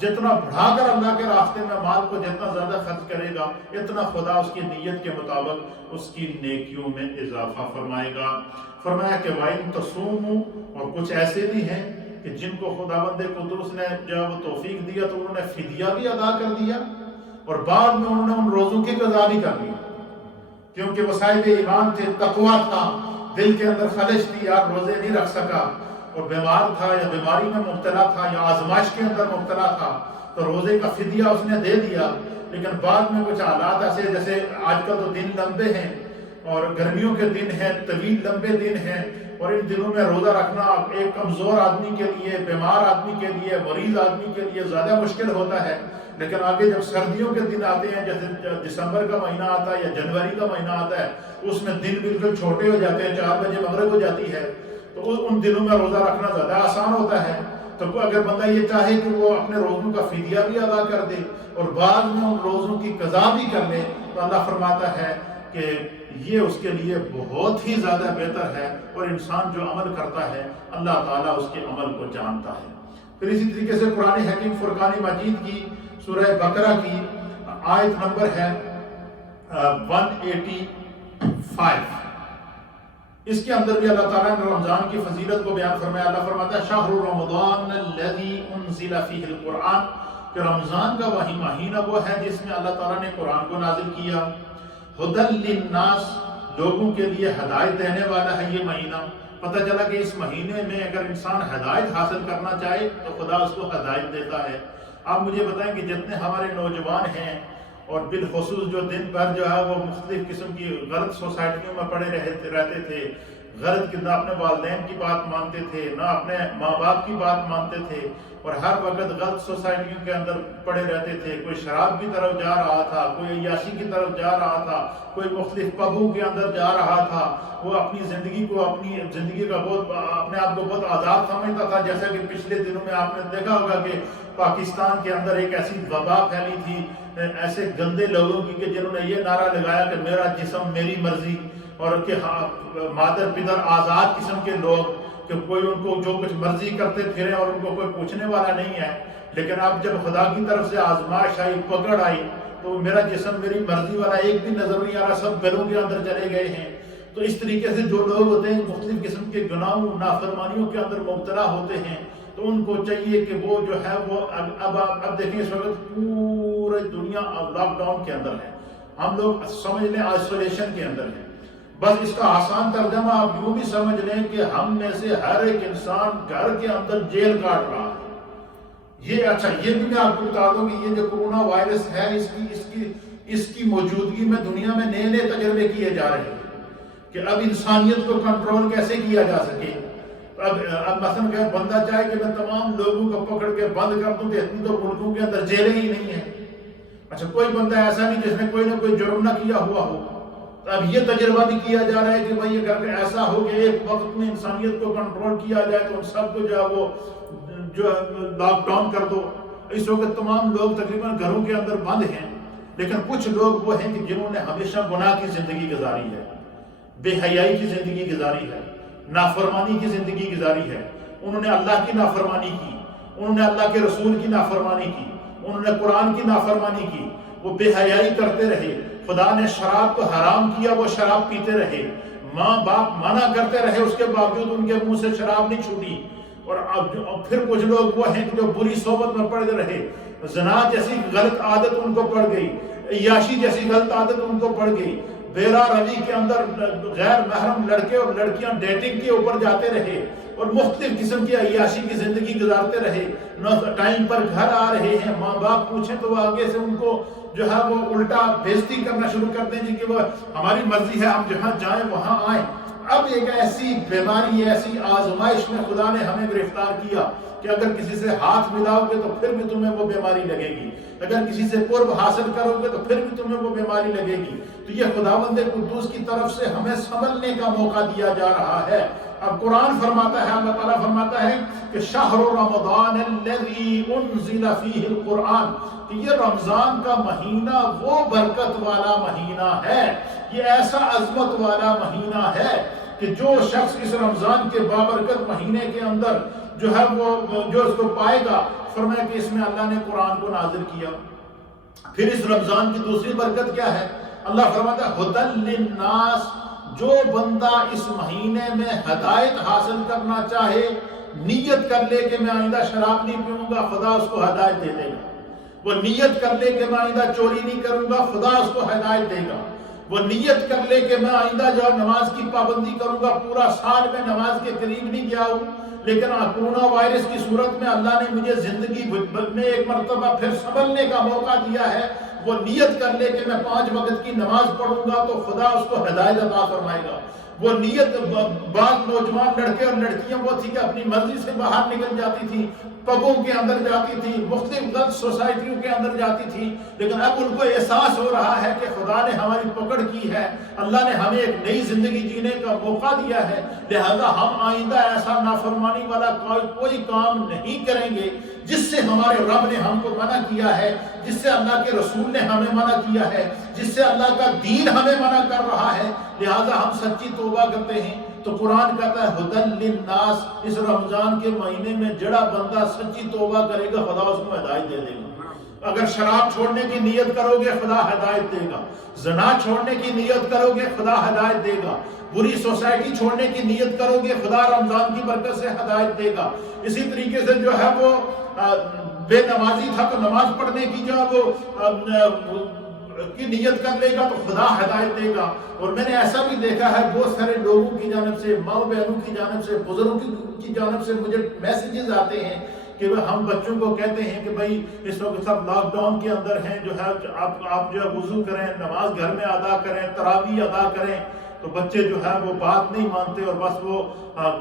جتنا بڑھا کر اللہ کے راستے میں مال کو جتنا زیادہ خرچ کرے گا، اتنا خدا اس کی نیت کے مطابق اس کی نیکیوں میں اضافہ فرمائے گا. فرمایا کہ وَإِن تَصُومُوا، اور کچھ ایسے بھی ہیں کہ جن کو خداوند قدوس نے جب وہ توفیق دیا تو انہوں نے فدیہ بھی ادا کر دیا اور بعد میں انہوں نے ان روزوں کی قضا بھی کر دی، کیونکہ وہ صاحب ایمان تھے، تقویٰ تھا، دل کے اندر خلش تھی، یار روزے نہیں رکھ سکا، اور بیمار تھا یا بیماری میں مبتلا تھا یا آزمائش کے اندر مبتلا تھا، تو روزے کا فدیہ اس نے دے دیا. لیکن بعد میں کچھ حالات ایسے، جیسے آج کل تو دن لمبے ہیں اور گرمیوں کے دن ہیں، طویل لمبے دن ہیں، اور ان دنوں میں روزہ رکھنا ایک کمزور آدمی کے لیے، بیمار آدمی کے لیے، مریض آدمی کے لیے زیادہ مشکل ہوتا ہے. لیکن آگے جب سردیوں کے دن آتے ہیں، جیسے دسمبر کا مہینہ آتا ہے یا جنوری کا مہینہ آتا ہے، اس میں دن بالکل چھوٹے ہو جاتے ہیں، 4 بجے مغرب ہو جاتی ہے، تو ان دنوں میں روزہ رکھنا زیادہ آسان ہوتا ہے. تو اگر بندہ یہ چاہے کہ وہ اپنے روزوں کا فدیہ بھی ادا کر دے اور بعد میں ان روزوں کی قضا بھی کر لے، تو اللہ فرماتا ہے کہ یہ اس کے لیے بہت ہی زیادہ بہتر ہے، اور انسان جو عمل کرتا ہے اللہ تعالیٰ اس کے عمل کو جانتا ہے. پھر اسی طریقے سے قرآن حکیم فرقان مجید کی سورہ بقرہ کی آیت نمبر ہے 185، اس کے اندر بھی اللہ تعالیٰ نے رمضان کی فضیلت کو بیان فرمایا. اللہ فرماتا ہے شہر رمضان الذی انزل فیہ القرآن، کہ رمضان کا وہی مہینہ وہ ہے جس میں اللہ تعالیٰ نے قرآن کو نازل کیا. ہدی للناس، لوگوں کے لیے ہدایت دینے والا ہے یہ مہینہ. پتہ چلا کہ اس مہینے میں اگر انسان ہدایت حاصل کرنا چاہے تو خدا اس کو ہدایت دیتا ہے. آپ مجھے بتائیں کہ جتنے ہمارے نوجوان ہیں اور بالخصوص جو دن بھر جو ہے وہ مختلف قسم کی غلط سوسائٹیوں میں پڑے رہتے تھے، غلط کہ نہ اپنے والدین کی بات مانتے تھے، نہ اپنے ماں باپ کی بات مانتے تھے، اور ہر وقت غلط سوسائٹیوں کے اندر پڑے رہتے تھے. کوئی شراب کی طرف جا رہا تھا، کوئی عیاشی کی طرف جا رہا تھا، کوئی مختلف پبوں کے اندر جا رہا تھا. وہ اپنی زندگی کا اپنے آپ کو بہت آزاد سمجھتا تھا. جیسا کہ پچھلے دنوں میں آپ نے دیکھا ہوگا کہ پاکستان کے اندر ایک ایسی وبا پھیلی تھی ایسے گندے لوگوں کی کہ جنہوں نے یہ نعرہ لگایا کہ میرا جسم میری مرضی، اور کہ مادر پدر آزاد قسم کے لوگ کہ کوئی ان کو جو کچھ مرضی کرتے پھرے اور ان کو کوئی پوچھنے والا نہیں ہے. لیکن اب جب خدا کی طرف سے آزمائش آئی، پکڑ آئی، تو میرا جسم میری مرضی والا ایک بھی نظر نہیں آ رہا، سب گھروں کے اندر چلے گئے ہیں. تو اس طریقے سے جو لوگ ہوتے ہیں مختلف قسم کے گناہوں نافرمانیوں کے اندر مبتلا ہوتے ہیں، تو ان کو چاہیے کہ وہ جو ہے وہ اب دیکھیں اس وقت پورے دنیا اب لاک ڈاؤن کے اندر ہے. ہم لوگ سمجھ لیں آئسولیشن کے اندر ہیں. بس اس کا آسان ترجمہ آپ یوں بھی سمجھ لیں کہ ہم میں سے ہر ایک انسان گھر کے اندر جیل کاٹ رہا ہے. یہ بھی میں آپ کو بتا دوں کہ یہ جو کورونا وائرس ہے اس کی موجودگی میں دنیا میں نئے نئے تجربے کیے جا رہے ہیں کہ اب انسانیت کو کنٹرول کیسے کیا جا سکے. اب مثلا کہ بندہ چاہے کہ میں تمام لوگوں کو پکڑ کے بند کر دوں کہ اتنی تو ملکوں کے اندر جیلیں ہی نہیں ہیں. اچھا کوئی بندہ ایسا نہیں جس نے کوئی نہ کوئی جرم نہ کیا ہوا ہو. اب یہ تجربہ بھی کیا جا رہا ہے کہ بھائی اگر ایسا ہو کہ ایک وقت میں انسانیت کو کنٹرول کیا جائے تو سب کو جو ہے وہ لاک ڈاؤن کر دو. اس وقت تمام لوگ تقریباً گھروں کے اندر بند ہیں، لیکن کچھ لوگ وہ ہیں کہ جنہوں نے ہمیشہ گناہ کی زندگی گزاری ہے، بے حیائی کی زندگی گزاری ہے، نافرمانی کی زندگی گزاری ہے. انہوں نے اللہ کی نافرمانی کی، انہوں نے اللہ کے رسول کی نافرمانی کی، انہوں نے قرآن کی نافرمانی کی. وہ بے حیائی کرتے رہے. خدا نے شراب کو حرام کیا، وہ شراب پیتے رہے. ماں باپ منع کرتے رہے، اس کے باوجود ان کے منہ سے شراب نہیں چھوٹی. اور پھر کچھ لوگ وہ ہیں کہ جو بری صحبت میں پڑے رہے. زنا جیسی غلط عادت ان کو پڑ گئی، عیاشی جیسی غلط عادت ان کو پڑ گئی. بیرا روی کے اندر غیر محرم لڑکے اور لڑکیاں ڈیٹنگ کے اوپر جاتے رہے اور مختلف قسم کی عیاشی کی زندگی گزارتے رہے. نہ ٹائم پر گھر آ رہے ہیں، ماں باپ پوچھیں تو وہ آگے سے ان کو جو ہے وہ الٹا بےزتی کرنا شروع کرتے ہیں کہ وہ ہماری مرضی ہے، ہم جہاں جائیں وہاں آئیں. اب ایک ایسی بیماری، ایسی آزمائش میں خدا نے ہمیں گرفتار کیا کہ اگر کسی سے ہاتھ ملاؤ گے تو پھر بھی تمہیں وہ بیماری لگے گی، اگر کسی سے قرب حاصل کرو گے تو پھر بھی تمہیں وہ بیماری لگے گی. تو یہ خداوند قدوس کی طرف سے ہمیں سنبھلنے کا موقع دیا جا رہا ہے. اب قرآن فرماتا ہے، اللہ تعالیٰ فرماتا ہے کہ شہر رمضان الذی انزل فیہ القرآن، کہ یہ رمضان کا مہینہ وہ برکت والا مہینہ ہے، یہ ایسا عظمت والا مہینہ ہے کہ جو شخص اس رمضان کے بابرکت مہینے کے اندر جو ہے وہ جو اس کو پائے گا، فرمایا کہ اس میں اللہ نے قرآن کو نازل کیا. پھر اس رمضان کی دوسری برکت کیا ہے؟ اللہ فرماتا ہے ہدی للناس، جو بندہ اس مہینے میں ہدایت حاصل کرنا چاہے، نیت کر لے کہ میں آئندہ شراب نہیں پیوں گا، خدا اس کو ہدایت دے دے گا. وہ نیت کر لے کہ میں آئندہ چوری نہیں کروں گا، خدا اس کو ہدایت دے گا. وہ نیت کر لے کہ میں آئندہ جو نماز کی پابندی کروں گا، پورا سال میں نماز کے قریب نہیں گیا ہوں، لیکن کورونا وائرس کی صورت میں اللہ نے مجھے زندگی میں ایک مرتبہ پھر سنبھلنے کا موقع دیا ہے. وہ نیت کر لے کہ میں 5 وقت کی نماز پڑھوں گا تو خدا اس کو ہدایت عطا فرمائے گا. وہ نیت، بعض نوجوان لڑکے اور لڑکیاں وہ تھی کہ اپنی مرضی سے باہر نکل جاتی تھی، پبوں کے اندر جاتی تھی، مختلف غلط سوسائٹیوں کے اندر جاتی تھی، لیکن اب ان کو احساس ہو رہا ہے کہ خدا نے ہماری پکڑ کی ہے، اللہ نے ہمیں ایک نئی زندگی جینے کا موقع دیا ہے، لہذا ہم آئندہ ایسا نافرمانی والا کوئی کام نہیں کریں گے جس سے ہمارے رب نے ہم کو منع کیا ہے، جس سے اللہ کے رسول نے ہمیں منع کیا ہے، جس سے اللہ کا دین ہمیں منع کر رہا ہے. لہذا ہم سچی توبہ کرتے ہیں. تو قرآن کہتا ہے ہدی للناس، اس رمضان کے مہینے میں جڑا بندہ سچی توبہ کرے گا خدا اس کو ہدایت دے دے گا. اگر شراب چھوڑنے کی نیت کرو گے خدا ہدایت دے گا، زنا چھوڑنے کی نیت کرو گے خدا ہدایت دے گا، بری سوسائٹی چھوڑنے کی نیت کرو گے خدا رمضان کی برکت سے ہدایت دے گا. اسی طریقے سے جو ہے وہ بے نمازی تھا تو نماز پڑھنے کی جو وہ کی نیت کر لے گا تو خدا ہدایت دے گا. اور میں نے ایسا بھی دیکھا ہے بہت سارے لوگوں کی جانب سے، ماں بہنوں کی جانب سے، بزرگوں کی جانب سے مجھے میسیجز آتے ہیں کہ ہم بچوں کو کہتے ہیں کہ بھائی اس وقت سب لاک ڈاؤن کے اندر ہیں، جو ہے آپ جو ہے وضو کریں، نماز گھر میں ادا کریں، تراویح ادا کریں، تو بچے جو ہے وہ بات نہیں مانتے، اور بس وہ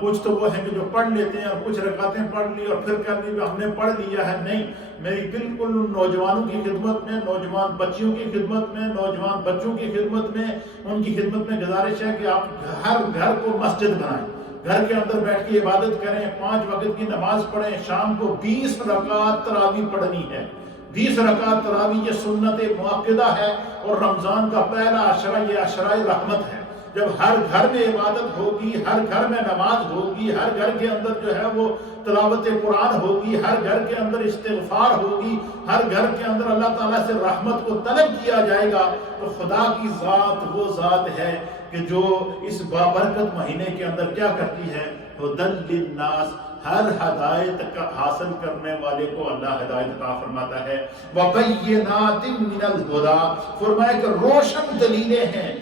کچھ تو وہ ہیں کہ جو پڑھ لیتے ہیں اور کچھ رکعتیں پڑھ لی اور پھر کہہ لی ہم نے پڑھ لیا ہے۔ نہیں، میری بالکل نوجوانوں کی خدمت میں، نوجوان بچیوں کی خدمت میں، نوجوان بچوں کی خدمت میں، ان کی خدمت میں گزارش ہے کہ آپ ہر گھر کو مسجد بنائیں، گھر کے اندر بیٹھ کے عبادت کریں، 5 وقت کی نماز پڑھیں، شام کو 20 رکعت تراویح پڑھنی ہے۔ 20 رکعت تراویح یہ سنت مؤکدہ ہے، اور رمضان کا پہلا عشرہ یہ عشرہ رحمت ہے۔ جب ہر گھر میں عبادت ہوگی، ہر گھر میں نماز ہوگی، ہر گھر کے اندر جو ہے وہ تلاوت قرآن ہوگی، ہر گھر کے اندر استغفار ہوگی، ہر گھر کے اندر اللہ تعالیٰ سے رحمت کو طلب کیا جائے گا، تو خدا کی ذات وہ ذات ہے کہ جو اس بابرکت مہینے کے اندر کیا کرتی ہے؟ ہدی للناس، ہر ہدایت کا حاصل کرنے والے کو اللہ ہدایت عطا فرماتا ہے۔ وَبَيِّنَاتٍ مِّنَ الْهُدَىٰ، فرمایا کہ روشن دلیلیں ہیں،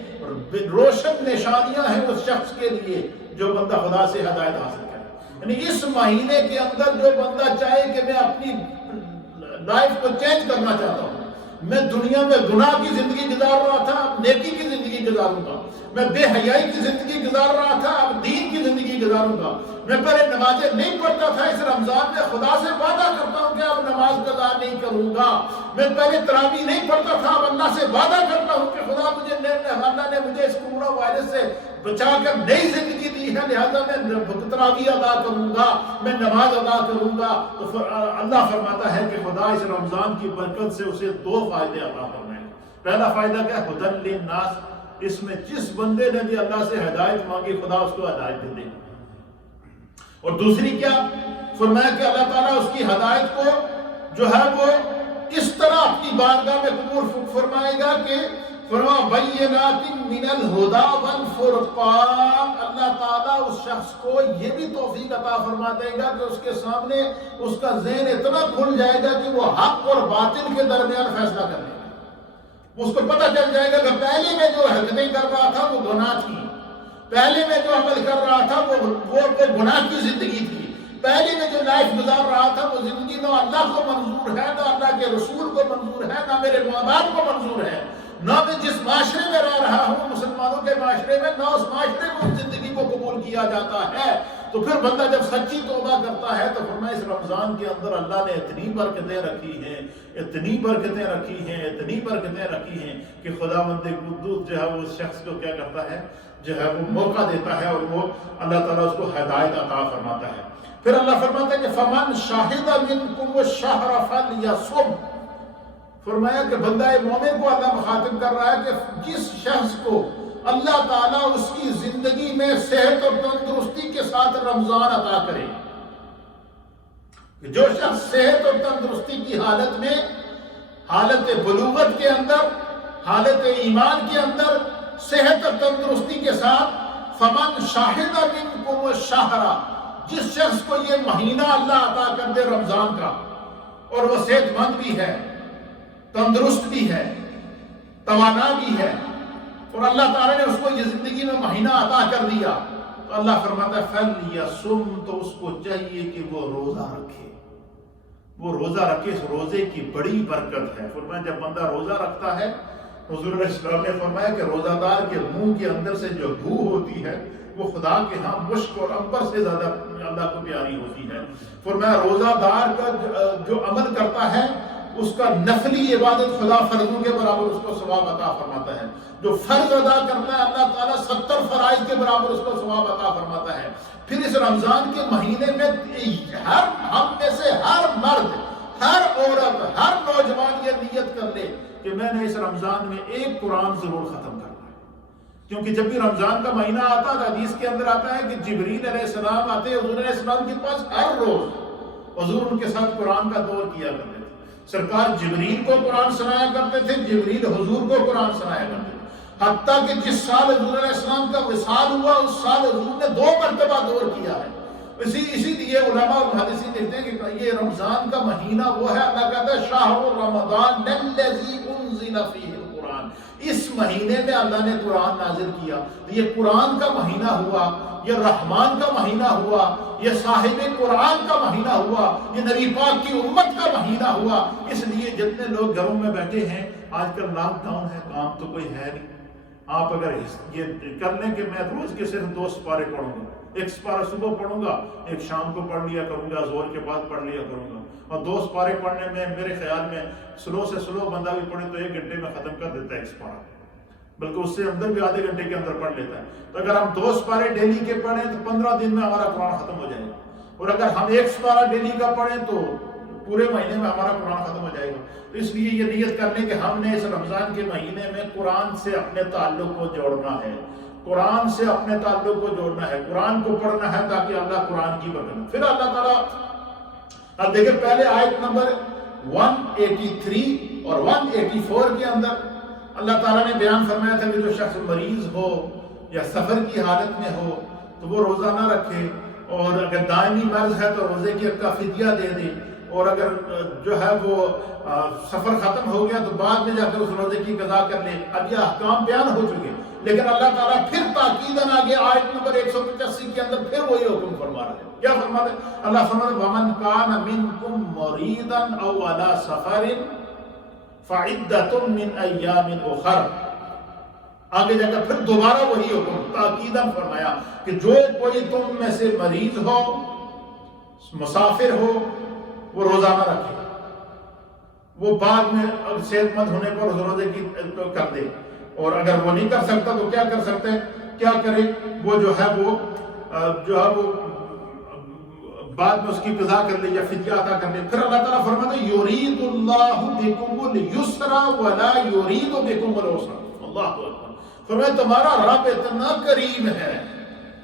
روشن نشانیاں ہیں اس شخص کے لیے جو بندہ خدا سے ہدایت حاصل کرے۔ یعنی اس مہینے کے اندر جو بندہ چاہے کہ میں اپنی لائف کو چینج کرنا چاہتا ہوں، میں دنیا میں گناہ کی زندگی گزار رہا تھا، اب نیکی کی زندگی گزاروں گا، میں بے حیائی کی زندگی گزار رہا تھا، اب دین کی زندگی گزاروں گا، میں پہلے نمازیں نہیں پڑھتا تھا، اس رمضان میں خدا سے وعدہ کرتا ہوں کہ اب نماز قضا نہیں کروں گا، میں پہلے تراویح نہیں پڑھتا تھا، اب اللہ سے وعدہ کرتا ہوں کہ خدا اللہ نے مجھے اس کورونا وائرس سے بچا کر نئی زندگی دی ہے، لہذا میں تراویح ادا کروں گا، میں نماز ادا کروں گا۔ تو اللہ فرماتا ہے کہ خدا اس رمضان کی برکت سے اسے 2 فائدے عطا فرمائے۔ پہلا فائدہ کیا؟ ہدی للناس، اس میں جس بندے نے بھی اللہ سے ہدایت مانگی خدا اس کو ہدایت دے دے۔ اور دوسری کیا؟ فرمایا کہ اللہ تعالیٰ اس کی ہدایت کو جو ہے وہ اس طرح اپنی بارگاہ میں قبول فرمائے گا کہ فرما بینات من الہدیٰ والفرقان، اللہ تعالیٰ اس شخص کو یہ بھی توفیق عطا فرما دے گا کہ اس کے سامنے اس کا ذہن اتنا کھل جائے گا کہ وہ حق اور باطل کے درمیان فیصلہ کر لے گا۔ اس کو پتہ چل جائے گا کہ پہلے میں جو حرکتیں کر رہا تھا وہ گناہ تھی، پہلے میں جو عمل کر رہا تھا وہ گناہ کی زندگی تھی، پہلے میں جو لائف گزار رہا تھا وہ زندگی نہ اللہ کو منظور ہے، نہ اللہ کے رسول کو منظور ہے، نہ میرے ماں باپ کو منظور ہے، نہ میں جس معاشرے میں رہ رہا ہوں مسلمانوں کے معاشرے میں، نہ اس معاشرے میں اس زندگی کو قبول کیا جاتا ہے۔ تو پھر بندہ جب سچی توبہ کرتا ہے تو فرمایا اس رمضان کے اندر اللہ نے اتنی برکتیں رکھی ہیں، اتنی برکتیں رکھی ہیں، اتنی برکتیں رکھی ہیں کہ خداوند قدوس جو ہے وہ اس شخص کو کیا کرتا ہے، جو ہے وہ موقع دیتا ہے، اور وہ اللہ تعالیٰ اس کو ہدایت عطا فرماتا ہے۔ پھر اللہ فرماتا ہے کہ فمن شاہد منکم الشہر فلیصم، فرمایا کہ بندہ مومن کو اللہ مخاطب کر رہا ہے کہ جس شخص کو اللہ تعالیٰ اس کی زندگی میں صحت اور تندرستی کے ساتھ رمضان عطا کرے، جو شخص صحت اور تندرستی کی حالت میں، حالت بلوغت کے اندر، حالت ایمان کے اندر صحت اور تندرستی کے ساتھ، فمن شاہد منکم الشہر، جس شخص کو یہ مہینہ اللہ عطا کر دے رمضان کا، اور وہ صحت مند بھی ہے، تندرست بھی ہے، توانا بھی ہے، اور اللہ تعالیٰ نے اس کو یہ زندگی میں مہینہ عطا کر دیا، تو اللہ فرماتا ہے فَلْيَصُمْ، تو اس کو چاہیے کہ وہ روزہ رکھے، وہ روزہ رکھے۔ اس روزے کی بڑی برکت ہے۔ فرمایا جب بندہ روزہ رکھتا ہے، حضور علیہ السلام نے فرمایا کہ روزہ دار کے منہ کے اندر سے جو بو ہوتی ہے وہ خدا کے ہاں مشک اور عنبر سے زیادہ اللہ کو پیاری ہوتی ہے۔ فرمایا روزہ دار کا جو عمل کرتا ہے اس کا نفلی عبادت خدا فرضوں کے برابر اس کو ثواب عطا فرماتا ہے، جو فرض ادا کرتا ہے اللہ تعالیٰ 70 فرائض کے برابر اس کو ثواب عطا فرماتا ہے۔ پھر اس رمضان کے مہینے میں ہم میں سے ہر مرد، ہر عورت، ہر نوجوان یہ نیت کر لے کہ میں نے اس رمضان میں ایک قرآن ضرور ختم کرنا ہے، کیونکہ جب بھی رمضان کا مہینہ آتا ہے حدیث کے اندر آتا ہے کہ جبریل علیہ السلام آتے ہیں حضور علیہ السلام کے پاس ہر روز، حضور ان کے ساتھ قرآن کا دور کیا کرتے تھے، سرکار جبریل کو قرآن سنایا کرتے تھے، جبریل حضور کو قرآن سنایا کرتے تھے، حتیٰ کہ جس سال حضور علیہ السلام کا وصال ہوا اس سال حضور نے 2 مرتبہ دور کیا ہے۔ اسی لیے علماء اور محدثین کہتے ہیں کہ یہ رمضان کا مہینہ وہ ہے، اللہ کہتا ہے شہر رمضان الذی انزل فیہ القرآن، اس مہینے میں اللہ نے قرآن نازل کیا۔ یہ قرآن کا مہینہ ہوا، یہ رحمان کا مہینہ ہوا، یہ صاحب قرآن کا مہینہ ہوا، یہ نبی پاک کی امت کا مہینہ ہوا۔ اس لیے جتنے لوگ گھروں میں بیٹھے ہیں، آج کل لاک ڈاؤن ہے، کام تو کوئی ہے نہیں، آپ اگر یہ کر لیں کہ میں روز کے صرف 2 سپارے پڑھوں گا، 1 سپارہ صبح پڑھوں گا، 1 شام کو پڑھ لیا کروں گا، زور کے بعد پڑھ لیا کروں گا، اور 2 سپارے پڑھنے میں میرے خیال میں سلو سے سلو بندہ بھی پڑھے تو 1 گھنٹے میں ختم کر دیتا ہے 1 سپارہ، بلکہ اس سے اندر بھی آدھے گھنٹے کے اندر پڑھ لیتا ہے۔ تو اگر ہم 2 سپارے ڈیلی کے پڑھیں تو 15 دن میں ہمارا قرآن ختم ہو جائے گا، اور اگر ہم 1 سپارہ ڈیلی کا پڑھیں تو پورے مہینے میں ہمارا قرآن ختم ہو جائے گا۔ تو اس لیے یہ نیت کر لیں کہ ہم نے اس رمضان کے مہینے میں قرآن سے اپنے تعلق کو جوڑنا ہے، قرآن سے اپنے تعلق کو جوڑنا ہے، قرآن کو پڑھنا ہے تاکہ اللہ قرآن کی برکت۔ پھر اللہ تعالیٰ اب دیکھیں پہلے آیت نمبر 183 اور 184 کے اندر اللہ تعالیٰ نے بیان فرمایا تھا کہ جو شخص مریض ہو یا سفر کی حالت میں ہو تو وہ روزہ نہ رکھے، اور اگر دائمی مرض ہے تو روزے کا فدیہ دے دے، اور اگر جو ہے وہ سفر ختم ہو گیا تو بعد میں جا کر اس روزے کی قضا کر لے۔ اب یہ احکام بیان ہو چکے، لیکن اللہ تعالیٰ پھر تاکیداً آگے آیت نمبر 185 کے اندر پھر وہی حکم فرما رہے ہیں۔ کیا فرما رہے ہیں؟ اللہ فرما رہے ہیں وَمَنْ كَانَ مِنْكُمْ مَرِيضًا أَوْ عَلَى سَفَرٍ فَعِدَّةٌ مِّنْ أَيَّامٍ أُخَرَ۔ آگے جا کر پھر دوبارہ وہی حکم تاکیداً فرمایا کہ جو کوئی تم میں سے مریض ہو، مسافر ہو، وہ روزہ نہ رکھے، وہ بعد میں صحت مند ہونے پر اس روزے کی کر دے، اور اگر وہ نہیں کر سکتا تو کیا کر سکتے ہیں؟ کیا کرے؟ وہ جو ہے وہ بعد میں اس کی قضا کر لے یا فدیہ عطا کر لے۔ پھر اللہ تعالیٰ فرماتا ہے یرید اللہ بکم اليسر ولا یرید بکم العسر۔ اللہ اکبر۔ فرمایا تمہارا رب اتنا کریم ہے،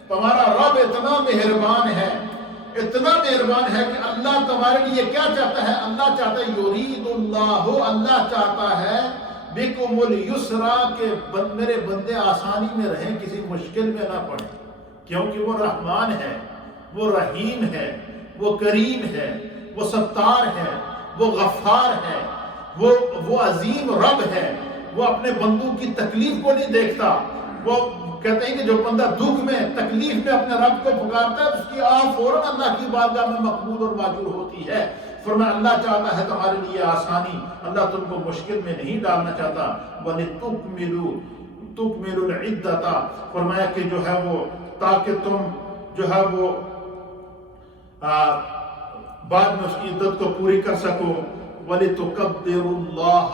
تمہارا رب اتنا مہربان ہے، اتنا مہربان ہے کہ اللہ تمہارے لیے کیا چاہتا ہے؟ اللہ چاہتا ہے یرید اللہ، اللہ چاہتا ہے بکم اليسر کہ میرے بندے آسانی میں رہیں، کسی مشکل میں نہ پڑیں، کیونکہ وہ رحمان ہے، وہ رحیم ہے، وہ کریم ہے، وہ ستار ہے، وہ غفار ہے، وہ عظیم رب ہے، وہ اپنے بندوں کی تکلیف کو نہیں دیکھتا۔ وہ کہتے ہیں کہ جو بندہ دکھ میں، تکلیف میں اپنے رب کو پکارتا ہے اس کی آہ فوراً اللہ کی بارگاہ میں مقبول اور ماجور ہوتی ہے۔ فرمایا اللہ چاہتا ہے تمہارے لیے آسانی، اللہ تم کو مشکل میں نہیں ڈالنا چاہتا۔ وَلِتُكْمِلُوا الْعِدَّةَ، فرمایا کہ جو ہے وہ تاکہ تم جو ہے وہ بعد میں اس کی عدت کو پوری کر سکو۔ وَلِتُكَبِّرُوا اللَّهَ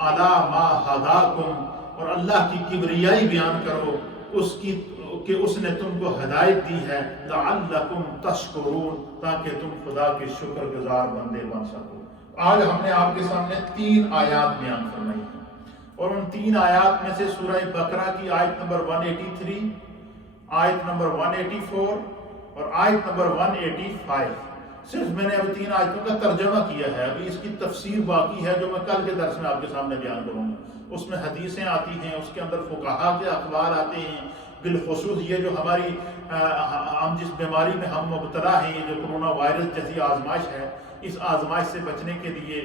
عَلَى مَا هَدَاكُمْ، اور اللہ کی کبریائی بیان کرو اس کی کہ اس نے تم کو ہدایت دی ہے۔ لَعَلَّكُمْ تَشْكُرُونَ، تاکہ تم خدا کے شکر گزار بندے بن سکو۔ آج ہم نے آپ کے سامنے 3 آیات بیان فرمائی ہیں، اور ان 3 آیات میں سے سورہ بقرہ کی آیت نمبر 183، آیت نمبر 184 اور آیت نمبر 185، صرف میں نے ابھی 3 آیتوں کا ترجمہ کیا ہے، ابھی اس کی تفسیر باقی ہے جو میں کل کے درس میں آپ کے سامنے بیان کروں گا۔ اس میں حدیثیں آتی ہیں، اس کے اندر فقہا کے اخبار آتے ہیں، بالخصوص یہ جو ہماری ہم جس بیماری میں ہم مبتلا ہیں، یہ جو کرونا وائرس جیسی آزمائش ہے، اس آزمائش سے بچنے کے لیے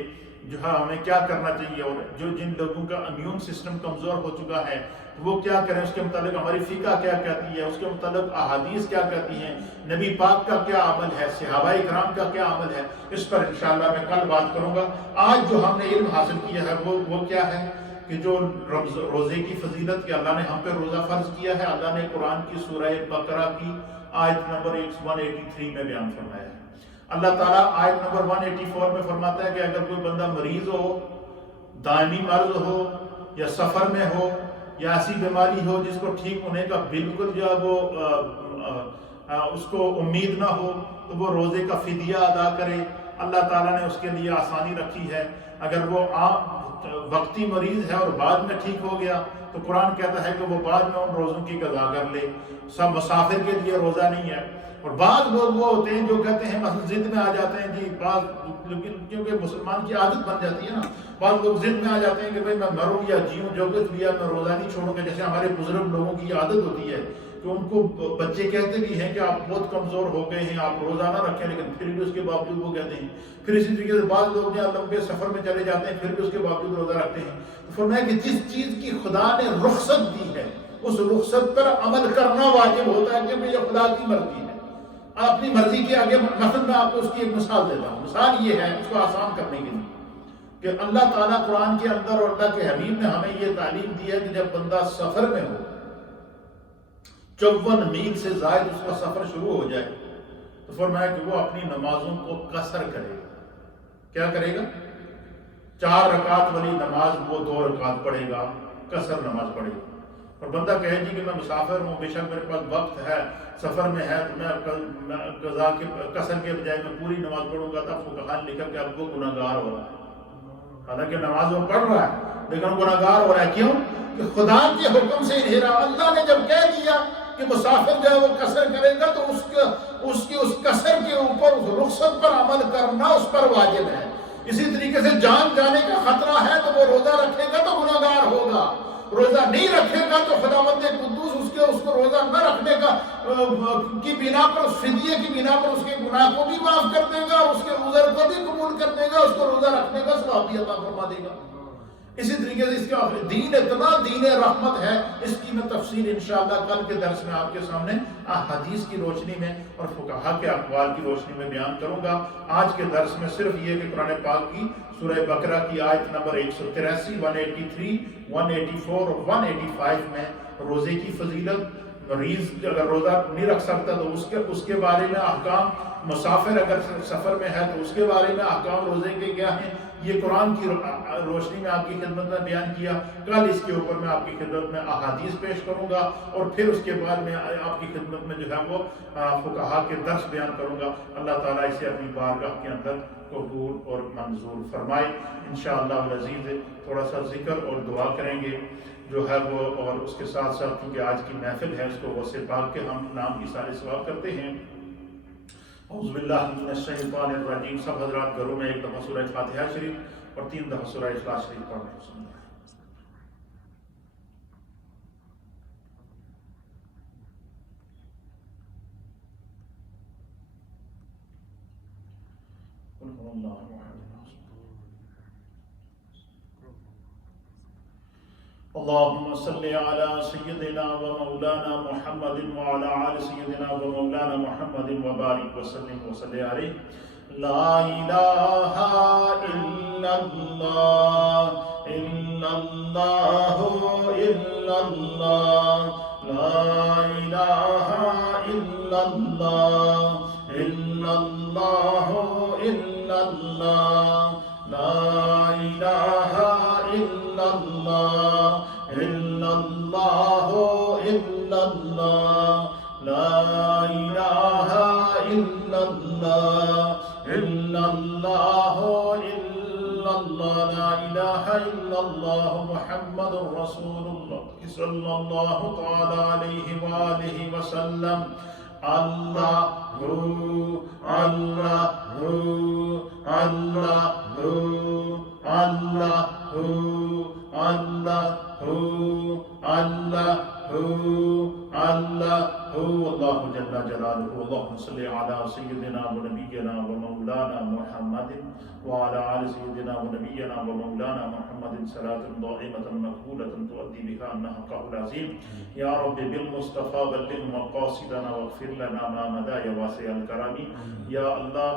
جو ہے ہمیں کیا کرنا چاہیے، اور جن لوگوں کا امیون سسٹم کمزور ہو چکا ہے وہ کیا کریں، اس کے متعلق ہماری فقہ کیا کہتی ہے، اس کے متعلق احادیث کیا کہتی ہیں، نبی پاک کا کیا عمل ہے، صحابہ اکرام کا کیا عمل ہے، اس پر انشاءاللہ میں کل بات کروں گا۔ آج جو ہم نے علم حاصل کیا ہے وہ کیا ہے کہ جو روزے کی فضیلت کہ اللہ نے ہم پہ روزہ فرض کیا ہے، اللہ نے قرآن کی سورہ بقرہ کی آیت نمبر 183 میں بیان فرمایا ہے۔ اللہ تعالیٰ آیت نمبر 184 میں فرماتا ہے کہ اگر کوئی بندہ مریض ہو، دائمی مرض ہو، یا سفر میں ہو، یا ایسی بیماری ہو جس کو ٹھیک ہونے کا بالکل جو ہے وہ اس کو امید نہ ہو، تو وہ روزے کا فدیہ ادا کرے۔ اللہ تعالیٰ نے اس کے لیے آسانی رکھی ہے۔ اگر وہ وقتی مریض ہے اور بعد میں ٹھیک ہو گیا تو قرآن کہتا ہے کہ وہ بعد میں ان روزوں کی قضا کر لے۔ سب مسافر کے لیے روزہ نہیں ہے۔ اور بعض لوگ وہ ہوتے ہیں جو کہتے ہیں مثلا ضد میں آ جاتے ہیں، جی بعض کیونکہ مسلمان کی عادت بن جاتی ہے نا، بعض لوگ ضد میں آ جاتے ہیں کہ بھئی میں مروں یا جیوں جو کچھ بھی ہے میں روزہ نہیں چھوڑوں گا۔ جیسے ہمارے بزرگ لوگوں کی عادت ہوتی ہے کہ ان کو بچے کہتے بھی ہیں کہ آپ بہت کمزور ہو گئے ہیں، آپ روزہ نہ رکھیں، لیکن پھر بھی اس کے باوجود وہ کہتے ہیں۔ پھر اسی طریقے سے بعض لوگ جہاں لمبے سفر میں چلے جاتے ہیں پھر بھی اس کے باوجود روزہ رکھتے ہیں۔ تو فرمایا کہ جس چیز کی خدا نے رخصت دی ہے اس رخصت پر عمل کرنا واجب ہوتا ہے، کیونکہ یہ خدا کی مرضی ہے۔ اپنی مرضی کے آگے مثلا میں آپ کو اس کی ایک مثال دیتا ہوں۔ مثال یہ ہے اس کو آسان کرنے کے لیے کہ اللہ تعالیٰ قرآن کے اندر اور اللہ کے حبیب نے ہمیں یہ تعلیم دی ہے کہ جب بندہ سفر میں ہو، 54 میل سے زائد اس کا سفر شروع ہو جائے، تو فرمایا کہ وہ اپنی نمازوں کو قصر کرے گا۔ کیا کرے گا؟ 4 رکعت والی نماز وہ 2 رکعت پڑھے گا، قصر نماز پڑھے گا۔ اور بندہ کہے جی کہ میں مسافر ہوں، بے شک میرے پاس وقت ہے، سفر میں ہے، تو میں قضا کے قصر کے بجائے میں پوری نماز پڑھوں گا، تب فقہاء نے لکھا کہ اب وہ گناہ گار ہو رہا ہے۔ حالانکہ نماز وہ پڑھ رہا ہے لیکن گناہ گار ہو رہا ہے۔ کیوں؟ کہ خدا کے حکم سے انہرا، اللہ نے جب کہہ دیا کہ مسافر جو ہے وہ قصر کرے گا تو اس قصر کے اوپر، اس رخصت پر عمل کرنا اس پر واجب ہے۔ اسی طریقے سے جان جانے کا خطرہ ہے تو وہ روزہ رکھے گا تو گناہ گار ہوگا، روزہ نہیں رکھے گا تو خداوند قدوس اس کو روزہ نہ رکھنے کا کی بنا پر، اس فدیے کی بنا پر اس کے گناہ کو بھی معاف کر دے گا اور اس کے عذر کو بھی قبول کر دے گا، اس کو روزہ رکھنے کا ثواب بھی عطا فرما دے گا۔ اسی طریقے سے اس کا دین اتنا دین رحمت ہے، اس کی میں تفصیل انشاءاللہ کل کے درس میں آپ کے سامنے احادیث کی روشنی میں اور فقہاء کے اقوال کی روشنی میں بیان کروں گا۔ آج کے درس میں صرف یہ کہ قرآن پاک کی سورہ بقرہ کی آیت نمبر 183، 183، 184 اور 185 میں روزے کی فضیلت، مریض اگر روزہ نہیں رکھ سکتا تو اس کے بارے میں احکام، مسافر اگر سفر میں ہے تو اس کے بارے میں احکام روزے کے کیا ہیں، یہ قرآن کی روشنی میں آپ کی خدمت میں بیان کیا۔ کل اس کے اوپر میں آپ کی خدمت میں احادیث پیش کروں گا اور پھر اس کے بعد میں آپ کی خدمت میں جو ہے وہ فقہاء کے درس بیان کروں گا۔ اللہ تعالیٰ اسے اپنی بارگاہ کے اندر قبول اور منظور فرمائے۔ انشاءاللہ العزیز تھوڑا سا ذکر اور دعا کریں گے جو ہے وہ، اور اس کے ساتھ ساتھ کیونکہ آج کی محفل ہے اس کو غوث پاک کے ہم نام کی سارے ثواب کرتے ہیں۔ اعوذ باللہ من الشیطان الرجیم۔ سب حضرات گھروں میں ایک دفعہ سورہ فاتحہ شریف اور 3 دفعہ سورہ اخلاص شریف پڑھ لیں۔ اللهم صل على سيدنا ومولانا محمد وعلى آل سيدنا ومولانا محمد وبارك وسلم وصل عليه۔ لا إله إلا الله إلا الله إلا الله، لا إله إلا الله إلا الله إلا الله، لا إله إلا الله إلا الله إلا الله، لا إله إلا الله إلا الله إلا الله، لا إله إلا الله محمد رسول الله صلى الله تعالى عليه وآله وسلم۔ اللہ اللہ اللہ اللہ اللہ اللہ اللہ اللہ جل جلالہ۔ اللہم صلی علی سیدنا و نبینا و مولانا محمد وعلى آل سيدنا ونبينا ومولانا محمد صلاة دائمة مقبولة تؤدي بها أن حقه العظيم۔ يا رب بالمصطفى بلغ مقاصدنا واغفر لنا ما مدى يا واسع الكرم۔ یا اللہ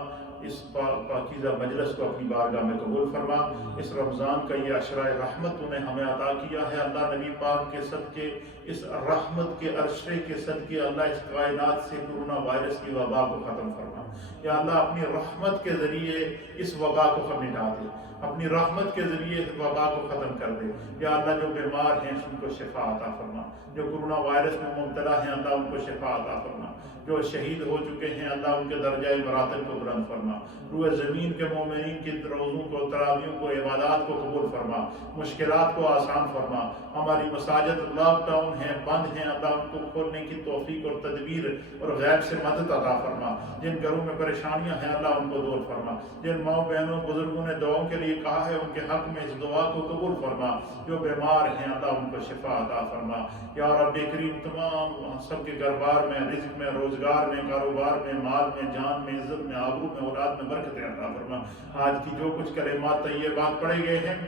اس پاکیزہ مجلس کو اپنی بارگاہ میں قبول فرما۔ اس رمضان کا یہ عشرہ رحمت تو نے ہمیں عطا کیا ہے، اللہ نبی پاک کے صدقے، اس رحمت کے عرشے کے صدقے اللہ اس کائنات سے کورونا وائرس کی وبا کو ختم فرما۔ یا اللہ اپنی رحمت کے ذریعے اس وبا کو مٹا دے، اپنی رحمت کے ذریعے اس وبا کو ختم کر دے۔ یا اللہ جو بیمار ہیں ان کو شفا عطا فرما، جو کورونا وائرس میں مبتلا ہیں اللہ ان کو شفا عطا فرما، جو شہید ہو چکے ہیں اللہ ان کے درجہ مراتب کو بلند فرما، روئے زمین کے مومنین کی روزوں کو، تراویحوں کو، عبادات کو قبول فرما، مشکلات کو آسان فرما۔ ہماری مساجد لاک ڈاؤن ہیں، بند ہیں، اللہ ان کو کھولنے کی توفیق اور تدبیر اور غیب سے مدد عطا فرما۔ جن گھروں میں پریشانیاں ہیں اللہ ان کو دور فرما، جن ماؤں بہنوں بزرگوں نے دعاؤں کے لیے کہا ہے ان کے حق میں اس دعا کو قبول فرما، جو بیمار ہیں اللہ ان کو شفا عطا فرما۔ یا رب کریم تمام سب کے گھر بار میں، رزق میں، روزگار میں، کاروبار میں، مال میں، جان میں، عزت میں، آبرو میں، اولاد میں برکت عطا فرما۔ آج کی جو کچھ کلمات طیبات پڑھے گئے ہیں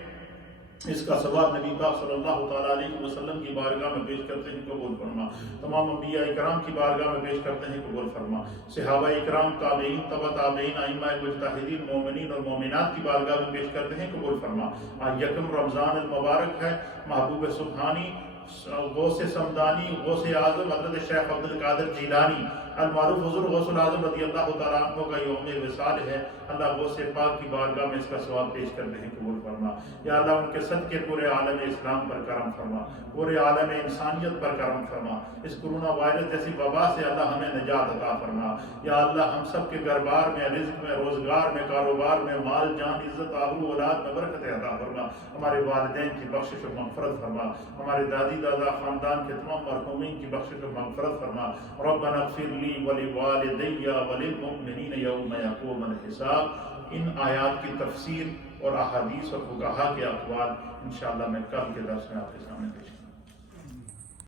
اس کا ثواب نبی پاک صلی اللہ تعالیٰ علیہ وسلم کی بارگاہ میں پیش کرتے ہیں، قبول فرما۔ تمام انبیاء اکرام کی بارگاہ میں پیش کرتے ہیں، قبول فرما۔ صحابہ اکرام، تابعین، تبع تابعین، ائمہ مجتہدین، مومنین اور مومنات کی بارگاہ میں پیش کرتے ہیں، قبول فرما۔ آج یکم رمضان المبارک ہے، محبوب سبحانی، غوث سمدانی، غوث اعظم حضرت شیخ عبد القادر جیلانی المعروف حضور غوث العظم رضی اللہ تعالیٰ عنہ کا یوم وصال ہے۔ اللہ غوث پاک کی بارگاہ میں اس کا ثواب پیش کرتے ہیں، قبول فرما۔ یا اللہ ان کے صدقے پورے عالم اسلام پر کرم فرما، پورے عالم انسانیت پر کرم فرما۔ اس کرونا وائرس جیسی وبا سے اللہ ہمیں نجات عطا فرما۔ یا اللہ ہم سب کے گھر بار میں، رزق میں، روزگار میں، کاروبار میں، مال جان عزت آبرو اولاد میں برکت عطا فرما۔ ہمارے والدین کی بخشش و مغفرت فرما، ہمارے دادی دادا خاندان کے تمام مرحومین کی بخشش و مغفرت فرما۔ ربنا اغفر لی ولوالدی وللمؤمنین یوم یقوم الحساب۔ ان آیات کی تفسیر اور احادیث اور فقہا کے اقوال انشاءاللہ میں کل کے درس میں آپ کے سامنے پیش کروں۔